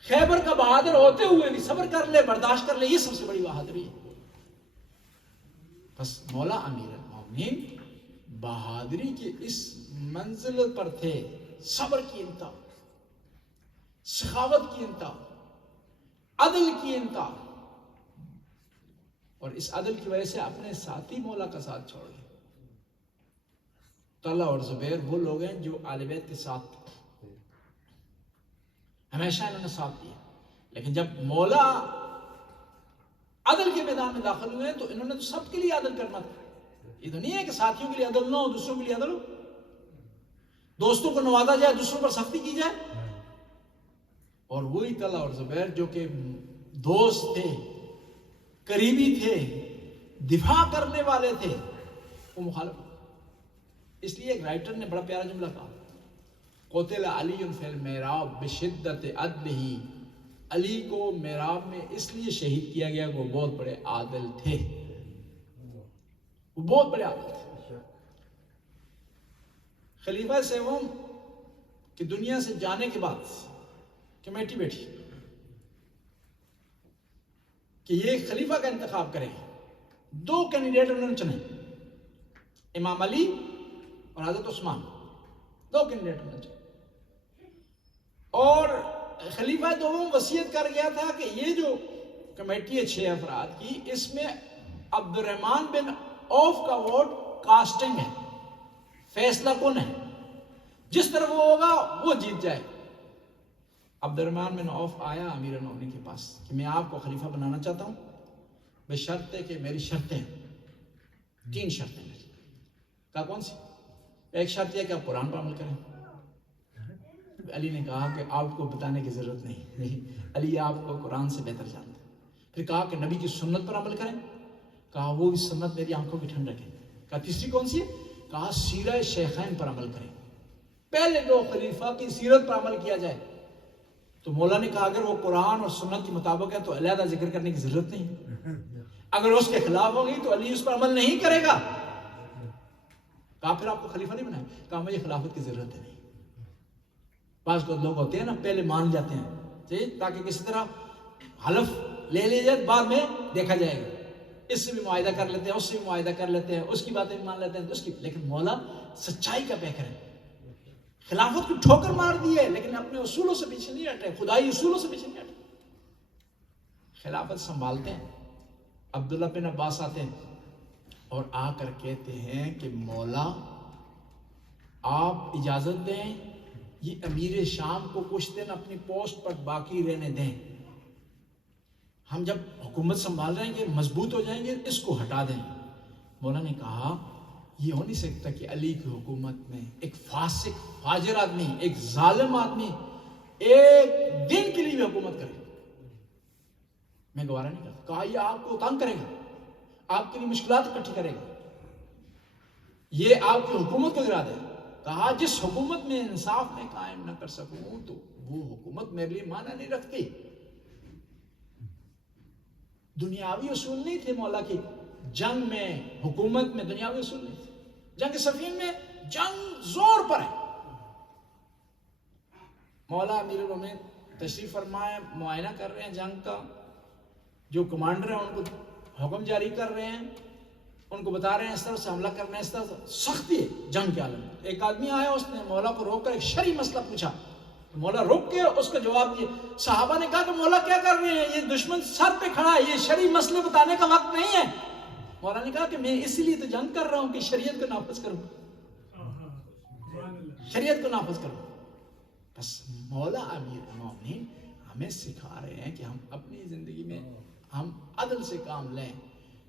خیبر کا بہادر ہوتے ہوئے بھی صبر کر لے، برداشت کر لے، یہ سب سے بڑی بہادری ہے. بس مولا امیر المومنین بہادری کے اس منزل پر تھے، صبر کی انتہا، سخاوت کی انتہا، عدل کی انتہا. اور اس عدل کی وجہ سے اپنے ساتھی مولا کا ساتھ چھوڑ گئے. طلحہ اور زبیر وہ لوگ ہیں جو آل بیت کے ساتھ تھے، ہمیشہ انہوں نے ساتھ دیا. لیکن جب مولا عدل کے میدان میں داخل ہوئے تو انہوں نے تو سب کے لیے عدل کرنا تھا. یہ تو نہیں ہے کہ ساتھیوں کے لیے عدل نہ ہو، دوسروں کے لیے عدل ہو، دوستوں کو نوازا جائے، دوسروں پر سختی کی جائے. اور وہی طلحہ اور زبیر جو کہ دوست تھے، قریبی تھے، دفاع کرنے والے تھے، وہ مخالف. اس لیے ایک رائٹر نے بڑا پیارا جملہ کہا، قتل علی فی المحراب بشدت عدلہ. علی کو محراب میں اس لیے شہید کیا گیا کہ وہ بہت بڑے عادل تھے، وہ بہت بڑے عادل تھے. خلیفہ سیوم کی دنیا سے جانے کے بعد کمیٹی بیٹھی کہ یہ خلیفہ کا انتخاب کرے. 2 کینڈیڈیٹ انہوں نے چنے، امام علی اور حضرت عثمان. 2 کینڈیڈیٹ انہوں نے چنے. اور خلیفہ دوم وصیت کر گیا تھا کہ یہ جو کمیٹی ہے 6 افراد کی، اس میں عبد الرحمن بن عوف کا ووٹ کاسٹنگ ہے، فیصلہ کن ہے، جس طرح وہ ہوگا وہ جیت جائے. عبد الرحمن بن عوف آیا امیر المومنین کے پاس کہ میں آپ کو خلیفہ بنانا چاہتا ہوں، بشرط ہے کہ میری شرطیں 3 شرطیں میری. کہا کون سی؟ ایک شرط یہ کہ آپ قرآن پر عمل کریں. علی نے کہا کہ آپ کو بتانے کی ضرورت نہیں، علی آپ کو قرآن سے بہتر جانتا ہے. پھر کہا کہ نبی کی سنت پر عمل کریں. کہا وہ بھی سنت میری آنکھوں کی ٹھنڈک ہے. کہا تیسری کون سی ہے؟ کہا سیرہ شیخین پر عمل کریں، پہلے 2 خلیفہ کی سیرت پر عمل کیا جائے. تو مولا نے کہا اگر وہ قرآن اور سنت کے مطابق ہے تو علیحدہ ذکر کرنے کی ضرورت نہیں، اگر اس کے خلاف ہوگی تو علی اس پر عمل نہیں کرے گا. کہا پھر آپ کو خلیفہ نہیں بنائے؟ کہا مجھے خلافت کی ضرورت ہے نہیں. بعض لوگ ہوتے ہیں نا پہلے مان جاتے ہیں تاکہ کسی طرح حلف لے لیا جائے، بعد میں دیکھا جائے گا. اس سے بھی معاہدہ کر لیتے ہیں، اس سے بھی معاہدہ کر لیتے ہیں، اس کی باتیں بھی مان لیتے ہیں، اس کی، لیکن مولا سچائی کا پیکر ہے. خلافت کو ٹھوکر مار دی ہے لیکن اپنے اصولوں سے پیچھے نہیں ہٹے، خدائی اصولوں سے پیچھے نہیں ہٹے. خلافت سنبھالتے ہیں. عبداللہ بن عباس آتے ہیں اور آ کر کہتے ہیں کہ مولا آپ اجازت دیں یہ امیر شام کو کچھ دن اپنی پوسٹ پر باقی رہنے دیں، ہم جب حکومت سنبھال رہے ہیں کہ مضبوط ہو جائیں گے اس کو ہٹا دیں. مولا نے کہا یہ ہو نہیں سکتا کہ علی کی حکومت میں ایک فاسق فاجر آدمی، ایک ظالم آدمی ایک دن کے لیے بھی حکومت کرے. میں گوارا نہیں کرتا. کہا یہ آپ کو تنگ کرے گا، آپ کے لیے مشکلات اکٹھی کرے گا، یہ آپ کی حکومت کو گرا دے. کہا جس حکومت میں انصاف میں قائم نہ کر سکوں تو وہ حکومت میرے لیے معنی نہیں رکھتی. دنیاوی اصول نہیں تھے مولا کی جنگ میں، حکومت میں دنیاوی اصول نہیں تھے. جنگ صفین میں جنگ زور پر ہے. مولا امیر المومنین تشریف فرمائے، معائنہ کر رہے ہیں جنگ کا. جو کمانڈر ہیں ان کو حکم جاری کر رہے ہیں، ان کو بتا رہے ہیں اس طرح سے حملہ کرنا ہے، اس طرح سے سختی ہے جنگ کے عالم میں. ایک آدمی آیا، اس نے مولا کو روک کر ایک شرعی مسئلہ پوچھا. مولا روک کے اس کا جواب دیا. صحابہ نے کہا کہ مولا کیا کر رہے ہیں، یہ دشمن سر پہ کھڑا ہے، یہ شرعی مسئلے بتانے کا وقت نہیں ہے. مولا نے کہا کہ میں اس لیے تو جنگ کر رہا ہوں کہ شریعت کو نافذ کروں، شریعت کو نافذ کروں. بس مولا امیر المومنین ہمیں سکھا رہے ہیں کہ ہم اپنی زندگی میں ہم عدل سے کام لیں،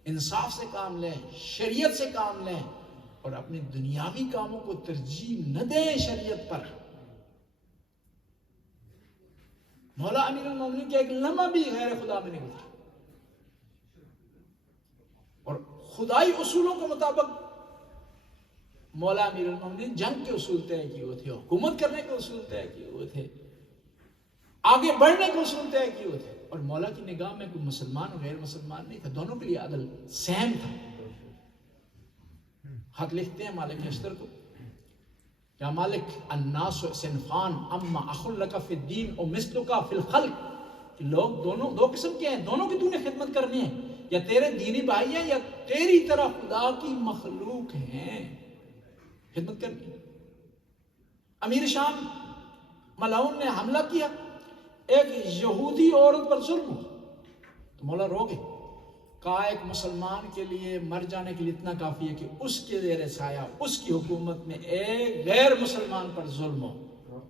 انصاف سے کام لیں، شریعت سے کام لیں، اور اپنے دنیاوی کاموں کو ترجیح نہ دیں شریعت پر. مولا امیر المومنین کے ایک لمحہ بھی غیر خدا میں نہیں گزرا، اور خدائی اصولوں کے مطابق مولا امیر المومنین جنگ کے اصول طے کیے ہوئے تھے، حکومت کرنے کے اصول طے کیے ہوئے تھے، آگے بڑھنے کے اصول طے کیے ہوئے تھے. اور مولا کی نگاہ میں کوئی مسلمان اور غیر مسلمان نہیں تھا، دونوں کے لیے عدل سیم تھا. خط لکھتے ہیں مالک اشتر کو، یا مالک الناس صنفان اما اخ لک فی الدین او مثلک فی الخلق. کہ لوگ دونوں دو قسم کے ہیں، دونوں کی تو نے خدمت کرنی ہے، یا تیرے دینی بھائی ہیں یا تیری طرح خدا کی مخلوق ہیں، خدمت کرنی ہے. امیر شام ملعون نے حملہ کیا، ایک یہودی عورت پر ظلم ہوا تو مولا رو گئے. کہا ایک مسلمان کے لیے مر جانے کے لیے اتنا کافی ہے کہ اس کے زیر سایہ اس کی حکومت میں ایک غیر مسلمان پر ظلم ہو،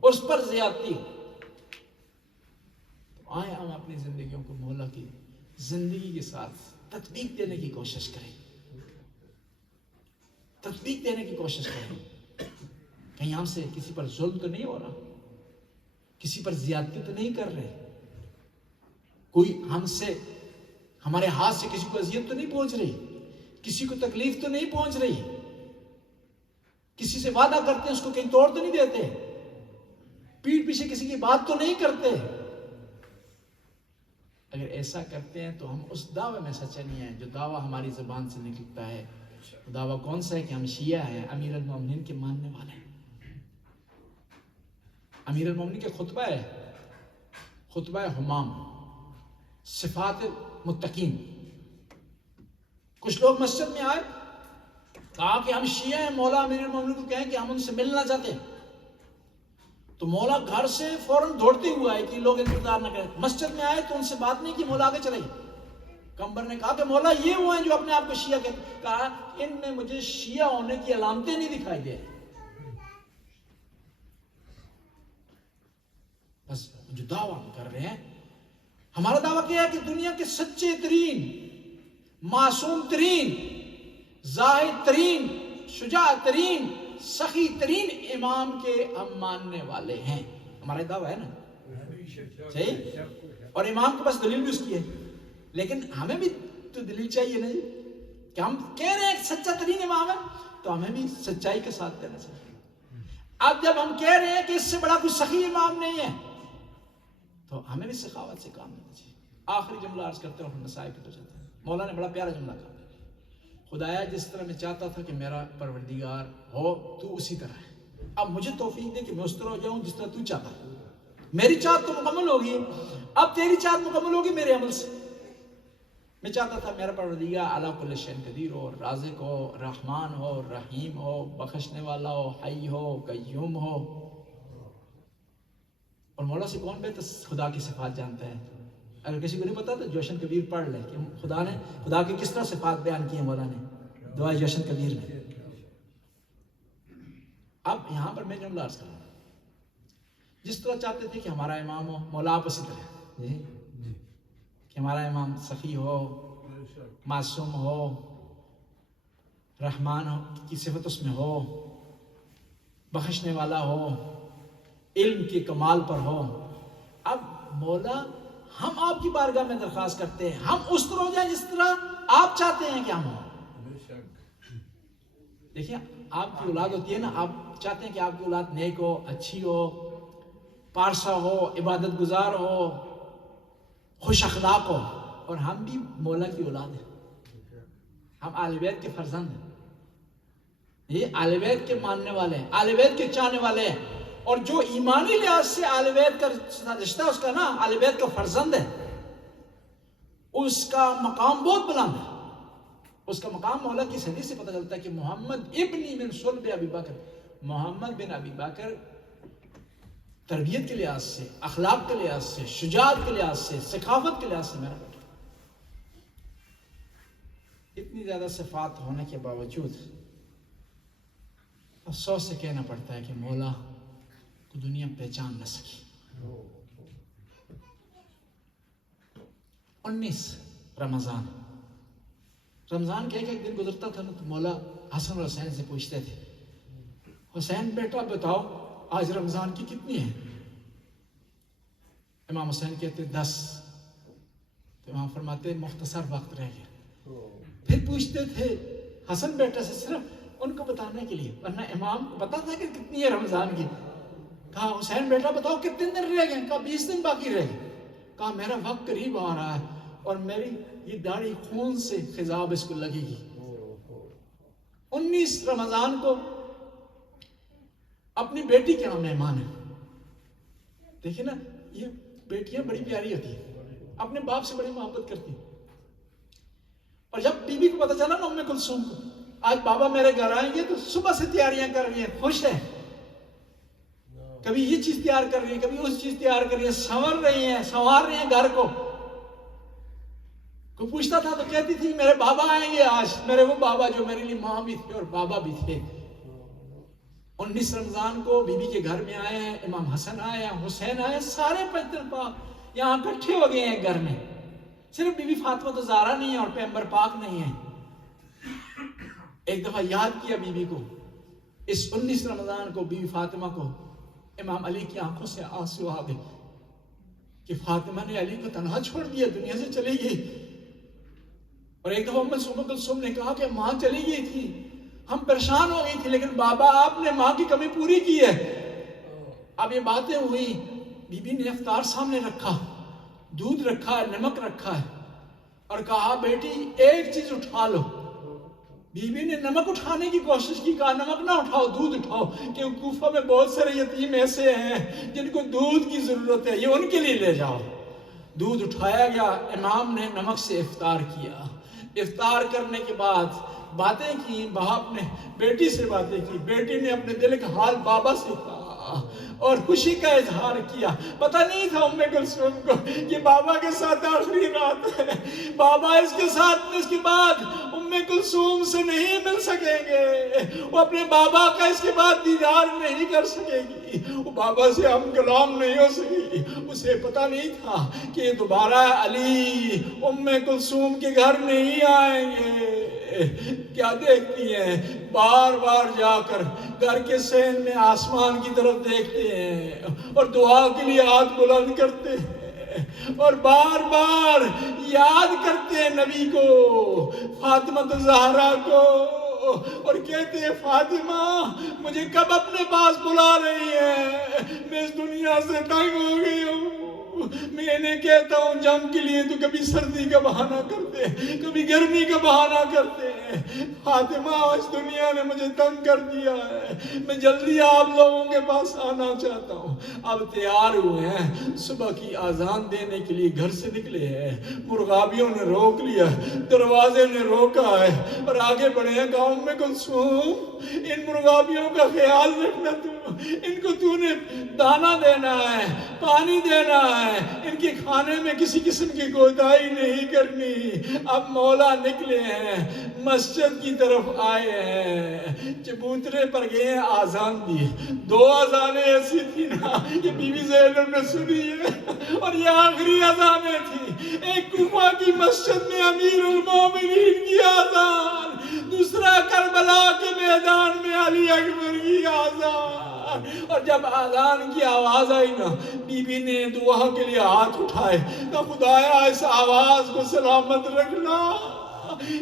اس پر زیادتی ہو. تو آئے ہم اپنی زندگیوں کو مولا کی زندگی کے ساتھ تطبیق دینے کی کوشش کریں، تطبیق دینے کی کوشش کریں. کہیں ہم سے کسی پر ظلم تو نہیں ہو رہا، کسی پر زیادتی تو نہیں کر رہے، کوئی ہم سے ہمارے ہاتھ سے کسی کو اذیت تو نہیں پہنچ رہی، کسی کو تکلیف تو نہیں پہنچ رہی، کسی سے وعدہ کرتے ہیں اس کو کہیں توڑ تو نہیں دیتے، پیٹھ پیچھے کسی کی بات تو نہیں کرتے. اگر ایسا کرتے ہیں تو ہم اس دعوے میں سچے نہیں ہیں جو دعویٰ ہماری زبان سے نکلتا ہے. دعویٰ کون سا ہے کہ ہم شیعہ ہیں، امیر المومنین کے ماننے والے ہیں. امیر المومنین کے خطبہ ہے، خطبہ حمام، صفات متقین. کچھ لوگ مسجد میں آئے، کہا کہ ہم شیعہ ہیں، مولا امیر المومنین کو کہیں کہ ہم ان سے ملنا چاہتے ہیں. تو مولا گھر سے فوراً دوڑتے ہوئے آئے کہ لوگ انتظار نہ کریں. مسجد میں آئے تو ان سے بات نہیں کی، مولا آگے چلے گئے. کمبر نے کہا کہ مولا یہ وہ ہیں جو اپنے آپ کو شیعہ کہتے ہیں. کہا ان میں مجھے شیعہ ہونے کی علامتیں نہیں دکھائی دے. بس جو دعویٰ ہم کر رہے ہیں، ہمارا دعویٰ کیا ہے کہ دنیا کے سچے ترین، معصوم ترین، زاہد ترین، شجاع ترین، سخی ترین امام کے ہم ماننے والے ہیں. ہمارا دعویٰ ہے نا، صحیح. اور امام کے پاس دلیل بھی اس کی ہے، لیکن ہمیں بھی تو دلیل چاہیے نا جی، کہ ہم کہہ رہے ہیں سچا ترین امام ہے تو ہمیں بھی سچائی کے ساتھ دینا چاہیے. اب جب ہم کہہ رہے ہیں کہ اس سے بڑا کوئی سخی امام نہیں ہے تو ہمیں بھی سخاوت سے کام لینا چاہیے. آخری جملہ عرض کرتے ہیں اور مسائل پہ تو جاتے ہیں. مولا نے بڑا پیارا جملہ کہا، خدایا جس طرح میں چاہتا تھا کہ میرا پروردگار ہو تو اسی طرح ہے، اب مجھے توفیق دے کہ میں اس طرح ہو جاؤں جس طرح تو چاہتا ہے. میری چاہت تو مکمل ہوگی، اب تیری چاہت مکمل ہوگی میرے عمل سے. میں چاہتا تھا میرا پروردگار اعلیٰ کل شیء قدیر ہو، رازق ہو، رحمان ہو، رحیم ہو، بخشنے والا ہو، حی ہو، قیوم ہو. اور مولا سے کون بہتر خدا کی صفات جانتا ہے؟ اگر کسی کو نہیں پتا تو جوشن کبیر پڑھ لے کہ خدا کی کس طرح صفات بیان کی ہیں مولا نے دعائے جوشن کبیر میں. اب یہاں پر میں جملہ عرض کروں، جس طرح چاہتے تھے کہ ہمارا امام ہو، مولا آپ اسی طرح کہ ہمارا امام سخی ہو، معصوم ہو، رحمان ہو کی صفت اس میں ہو، بخشنے والا ہو، علم کے کمال پر ہو. اب مولا ہم آپ کی بارگاہ میں درخواست کرتے ہیں ہم اس طرح ہو جائیں جس طرح آپ چاہتے ہیں کہ ہم ہوں. دیکھیں آپ کی اولاد ہوتی ہے نا، آپ چاہتے ہیں کہ آپ کی اولاد نیک ہو، اچھی ہو، پارسا ہو، عبادت گزار ہو، خوش اخلاق ہو. اور ہم بھی مولا کی اولاد ہیں، ہم آل بیت کے فرزند ہیں، یہ آل بیت کے ماننے والے ہیں، آل بیت کے چاہنے والے ہیں. اور جو ایمانی لحاظ سے آل بیت کا رشتہ اس کا نا آل بیت کا فرزند ہے، اس کا مقام بہت بلند ہے. اس کا مقام مولا کی حدیث سے پتہ چلتا ہے کہ محمد ابنی من صلب ابی بکر، محمد بن ابی بکر تربیت کے لحاظ سے، اخلاق کے لحاظ سے، شجاعت کے لحاظ سے، ثقافت کے لحاظ سے میرا بیٹا. اتنی زیادہ صفات ہونے کے باوجود افسوس سے کہنا پڑتا ہے کہ مولا کو دنیا پہچان نہ سکی. 19 رمضان کے ایک دن گزرتا تھا نا تو مولا حسن اور حسین سے پوچھتے تھے، حسین بیٹا بتاؤ آج رمضان کی کتنی ہے؟ امام حسین کہتے 10. تو امام فرماتے مختصر وقت رہ گیا. پھر پوچھتے تھے حسن بیٹا سے صرف ان کو بتانے کے لیے، ورنہ امام کو پتا تھا کہ کتنی ہے رمضان کی. کہا حسین بیٹا بتاؤ کتنے دن رہ گئے؟ کہا 20 دن باقی رہ گئے. کہا میرا وقت قریب آ رہا ہے اور میری یہ داڑھی خون سے خضاب اس کو لگے گی. 19 رمضان کو اپنی بیٹی کے یہاں مہمان ہے. دیکھیں نا یہ بیٹیاں بڑی پیاری ہوتی ہیں، اپنے باپ سے بڑی محبت کرتی ہیں. اور جب بی بی کو پتہ چلا نا ام کلثوم کو آج بابا میرے گھر آئیں گے تو صبح سے تیاریاں کر رہی ہیں، خوش ہیں، کبھی یہ چیز تیار کر رہی ہیں، کبھی اس چیز تیار کر رہی ہیں، سنور رہی ہیں گھر کو. کوئی پوچھتا تھا تو کہتی تھی میرے بابا آئیں گے آج، میرے وہ بابا جو میرے لیے ماں بھی تھے اور بابا بھی تھے. 19 رمضان کو بی بی کے گھر میں آئے ہیں، امام حسن آئے ہیں، حسین آئے ہیں، سارے پنجتن پاک یہاں اکٹھے ہو گئے ہیں گھر میں. صرف بی بی فاطمہ تو زہرا نہیں ہے اور پیغمبر پاک نہیں ہے. ایک دفعہ یاد کیا بی بی کو، اس 19 رمضان کو بی بی فاطمہ کو امام علی کی آنکھوں سے آنسو آ گئے کہ فاطمہ نے علی کو تنہا چھوڑ دیا، دنیا سے چلی گئی. اور ایک دفعہ ام کلثوم نے کہا کہ ماں چلی گئی تھی، ہم پریشان ہو گئی تھی، لیکن بابا آپ نے ماں کی کمی پوری کی ہے. اب یہ باتیں ہوئی، بی بی نے افطار سامنے رکھا، دودھ رکھا ہے، نمک رکھا ہے، اور کہا بیٹی ایک چیز اٹھا لو. بی بی نے نمک اٹھانے کی کوشش کی، کہا نمک نہ اٹھاؤ، دودھ اٹھاؤ، کہ کوفہ میں بہت سارے یتیم ایسے ہیں جن کو دودھ کی ضرورت ہے، یہ ان کے لیے لے جاؤ. دودھ اٹھایا گیا، امام نے نمک سے افطار کیا. افطار کرنے کے بعد باتیں کی، باپ نے بیٹی سے باتیں کی، بیٹی نے اپنے دل کا حال بابا سے کہا اور خوشی کا اظہار کیا. پتہ نہیں تھا ام کلثوم کو کہ بابا کے ساتھ آخری رات ہے، بابا اس کے ساتھ اس کے بعد ام کلثوم سے نہیں مل سکیں گے، وہ اپنے بابا کا اس کے بعد دیدار نہیں کر سکے گی، وہ بابا سے ہم کلام نہیں ہو سکی. اسے پتہ نہیں تھا کہ یہ دوبارہ علی ام کلثوم کے گھر نہیں آئیں گے. کیا دیکھتی ہیں؟ بار بار جا کر گھر کے صحن میں آسمان کی طرف دیکھتے ہیں اور دعا کے لیے ہاتھ بلند کرتے ہیں اور بار بار یاد کرتے ہیں نبی کو، فاطمہ الزہرا کو، اور کہتے ہیں فاطمہ مجھے کب اپنے پاس بلا رہی ہے، میں اس دنیا سے تنگ ہو گئی ہوں. میں انہیں کہتا ہوں جنگ کے لیے تو کبھی سردی کا بہانہ کرتے ہیں، کبھی گرمی کا بہانہ کرتے ہیں. فاطمہ اس دنیا نے مجھے تنگ کر دیا ہے، میں جلدی آپ لوگوں کے پاس آنا چاہتا ہوں. اب تیار ہوئے ہیں، صبح کی اذان دینے کے لیے گھر سے نکلے ہیں، مرغابیوں نے روک لیا، دروازے نے روکا ہے اور آگے بڑھے ہیں۔ کہا ام کلثوم ان مرغابیوں کا خیال رکھنا، ان کو تو نے دانا دینا ہے، پانی دینا ہے، ان کے کھانے میں کسی قسم کی کوتاہی نہیں کرنی۔ اب مولا نکلے ہیں، مسجد کی طرف آئے ہیں، چبوترے پر گئے ہیں، آزان دی۔ 2 آزانیں ایسی تھی نا، یہ بی بی زینب نے سنی ہے اور یہ آخری آزانیں تھی۔ ایک کوفہ کی مسجد میں امیر المومنین کی آزان، دوسرا کربلا کے میدان میں علی اکبر کی آزان۔ اور جب آزان کی آواز آئی نا، بی بی نے دعا کے لیے ہاتھ اٹھائے، کہ خدایا اس آواز کو سلامت رکھنا،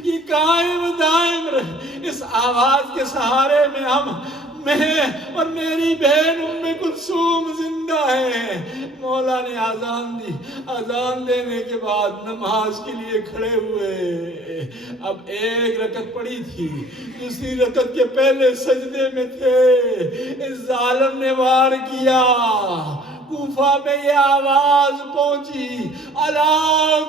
یہ قائم دائم رہے، اس آواز کے سہارے میں میں اور میری بہن ام کلثوم زندہ ہے۔ مولا نے آزان دی، آزان دینے کے بعد نماز کے لیے کھڑے ہوئے۔ اب 1 رکعت پڑی تھی، دوسری رکعت کے پہلے سجدے میں تھے، اس ظالم نے وار کیا۔ کوفہ میں یہ آواز پہنچی، الا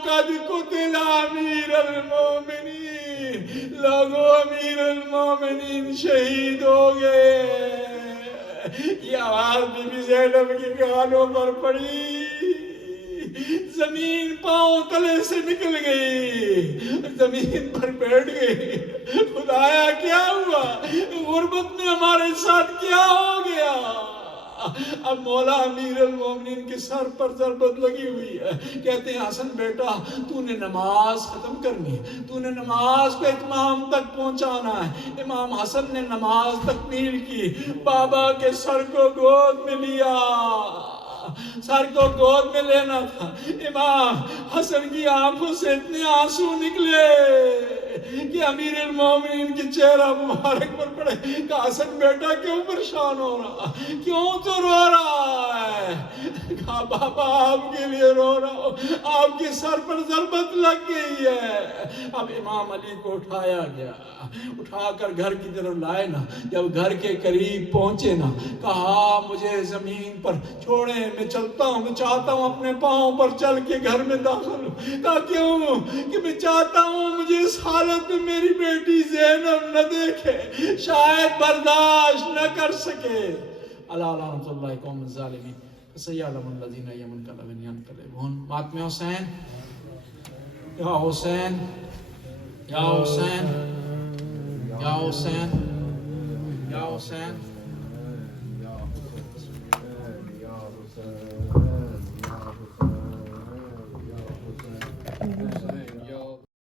قد قتل امیر المومنین، لوگو امیر المومنین شہید ہو گئے۔ یہ آواز بی بی زینب کے کانوں پر پڑی، زمین پاؤں تلے سے نکل گئی، زمین پر بیٹھ گئی۔ خدایا کیا ہوا، غربت میں ہمارے ساتھ کیا ہو گیا؟ اب مولا امیر المومنین کے سر پر ضربت لگی ہوئی ہے، کہتے ہیں حسن بیٹا تو نے نماز ختم کرنی ہے، تو نے نماز کو اتمام تک پہنچانا ہے۔ امام حسن نے نماز تکمیل کی، بابا کے سر کو گود میں لیا، سر کو گود میں لینا تھا۔ امام حسن کی آنکھوں سے اتنے آنسو نکلے کہ امیر المومنین کی چہرہ مبارک پر پڑے۔ کہا حسن بیٹا کیوں پریشان ہو رہا، کیوں تو رو رہا ہے؟ کہا بابا آپ کے لیے رو رہا ہوں، آپ کے سر پر ضربت لگ گئی ہے۔ اب امام علی کو اٹھایا گیا، اٹھا کر گھر کی طرف لائے نا، جب گھر کے قریب پہنچے نا، کہا مجھے زمین پر چھوڑیں، میں چلتا ہوں، میں چاہتا ہوں اپنے پاؤں پر چل کے گھر میں داخل ہوں۔ کہا کیوں؟ کہ میں چاہتا ہوں مجھے اس حالت میں میری بیٹی زینب نہ دیکھے، شاید برداشت نہ کر سکے۔ اللہ لعنت اللہ قوم الظالمین فسیعلم الذین ینقلبون ینقلبون۔ ماتم حسین، یا حسین، یا حسین، یا حسین، یا حسین۔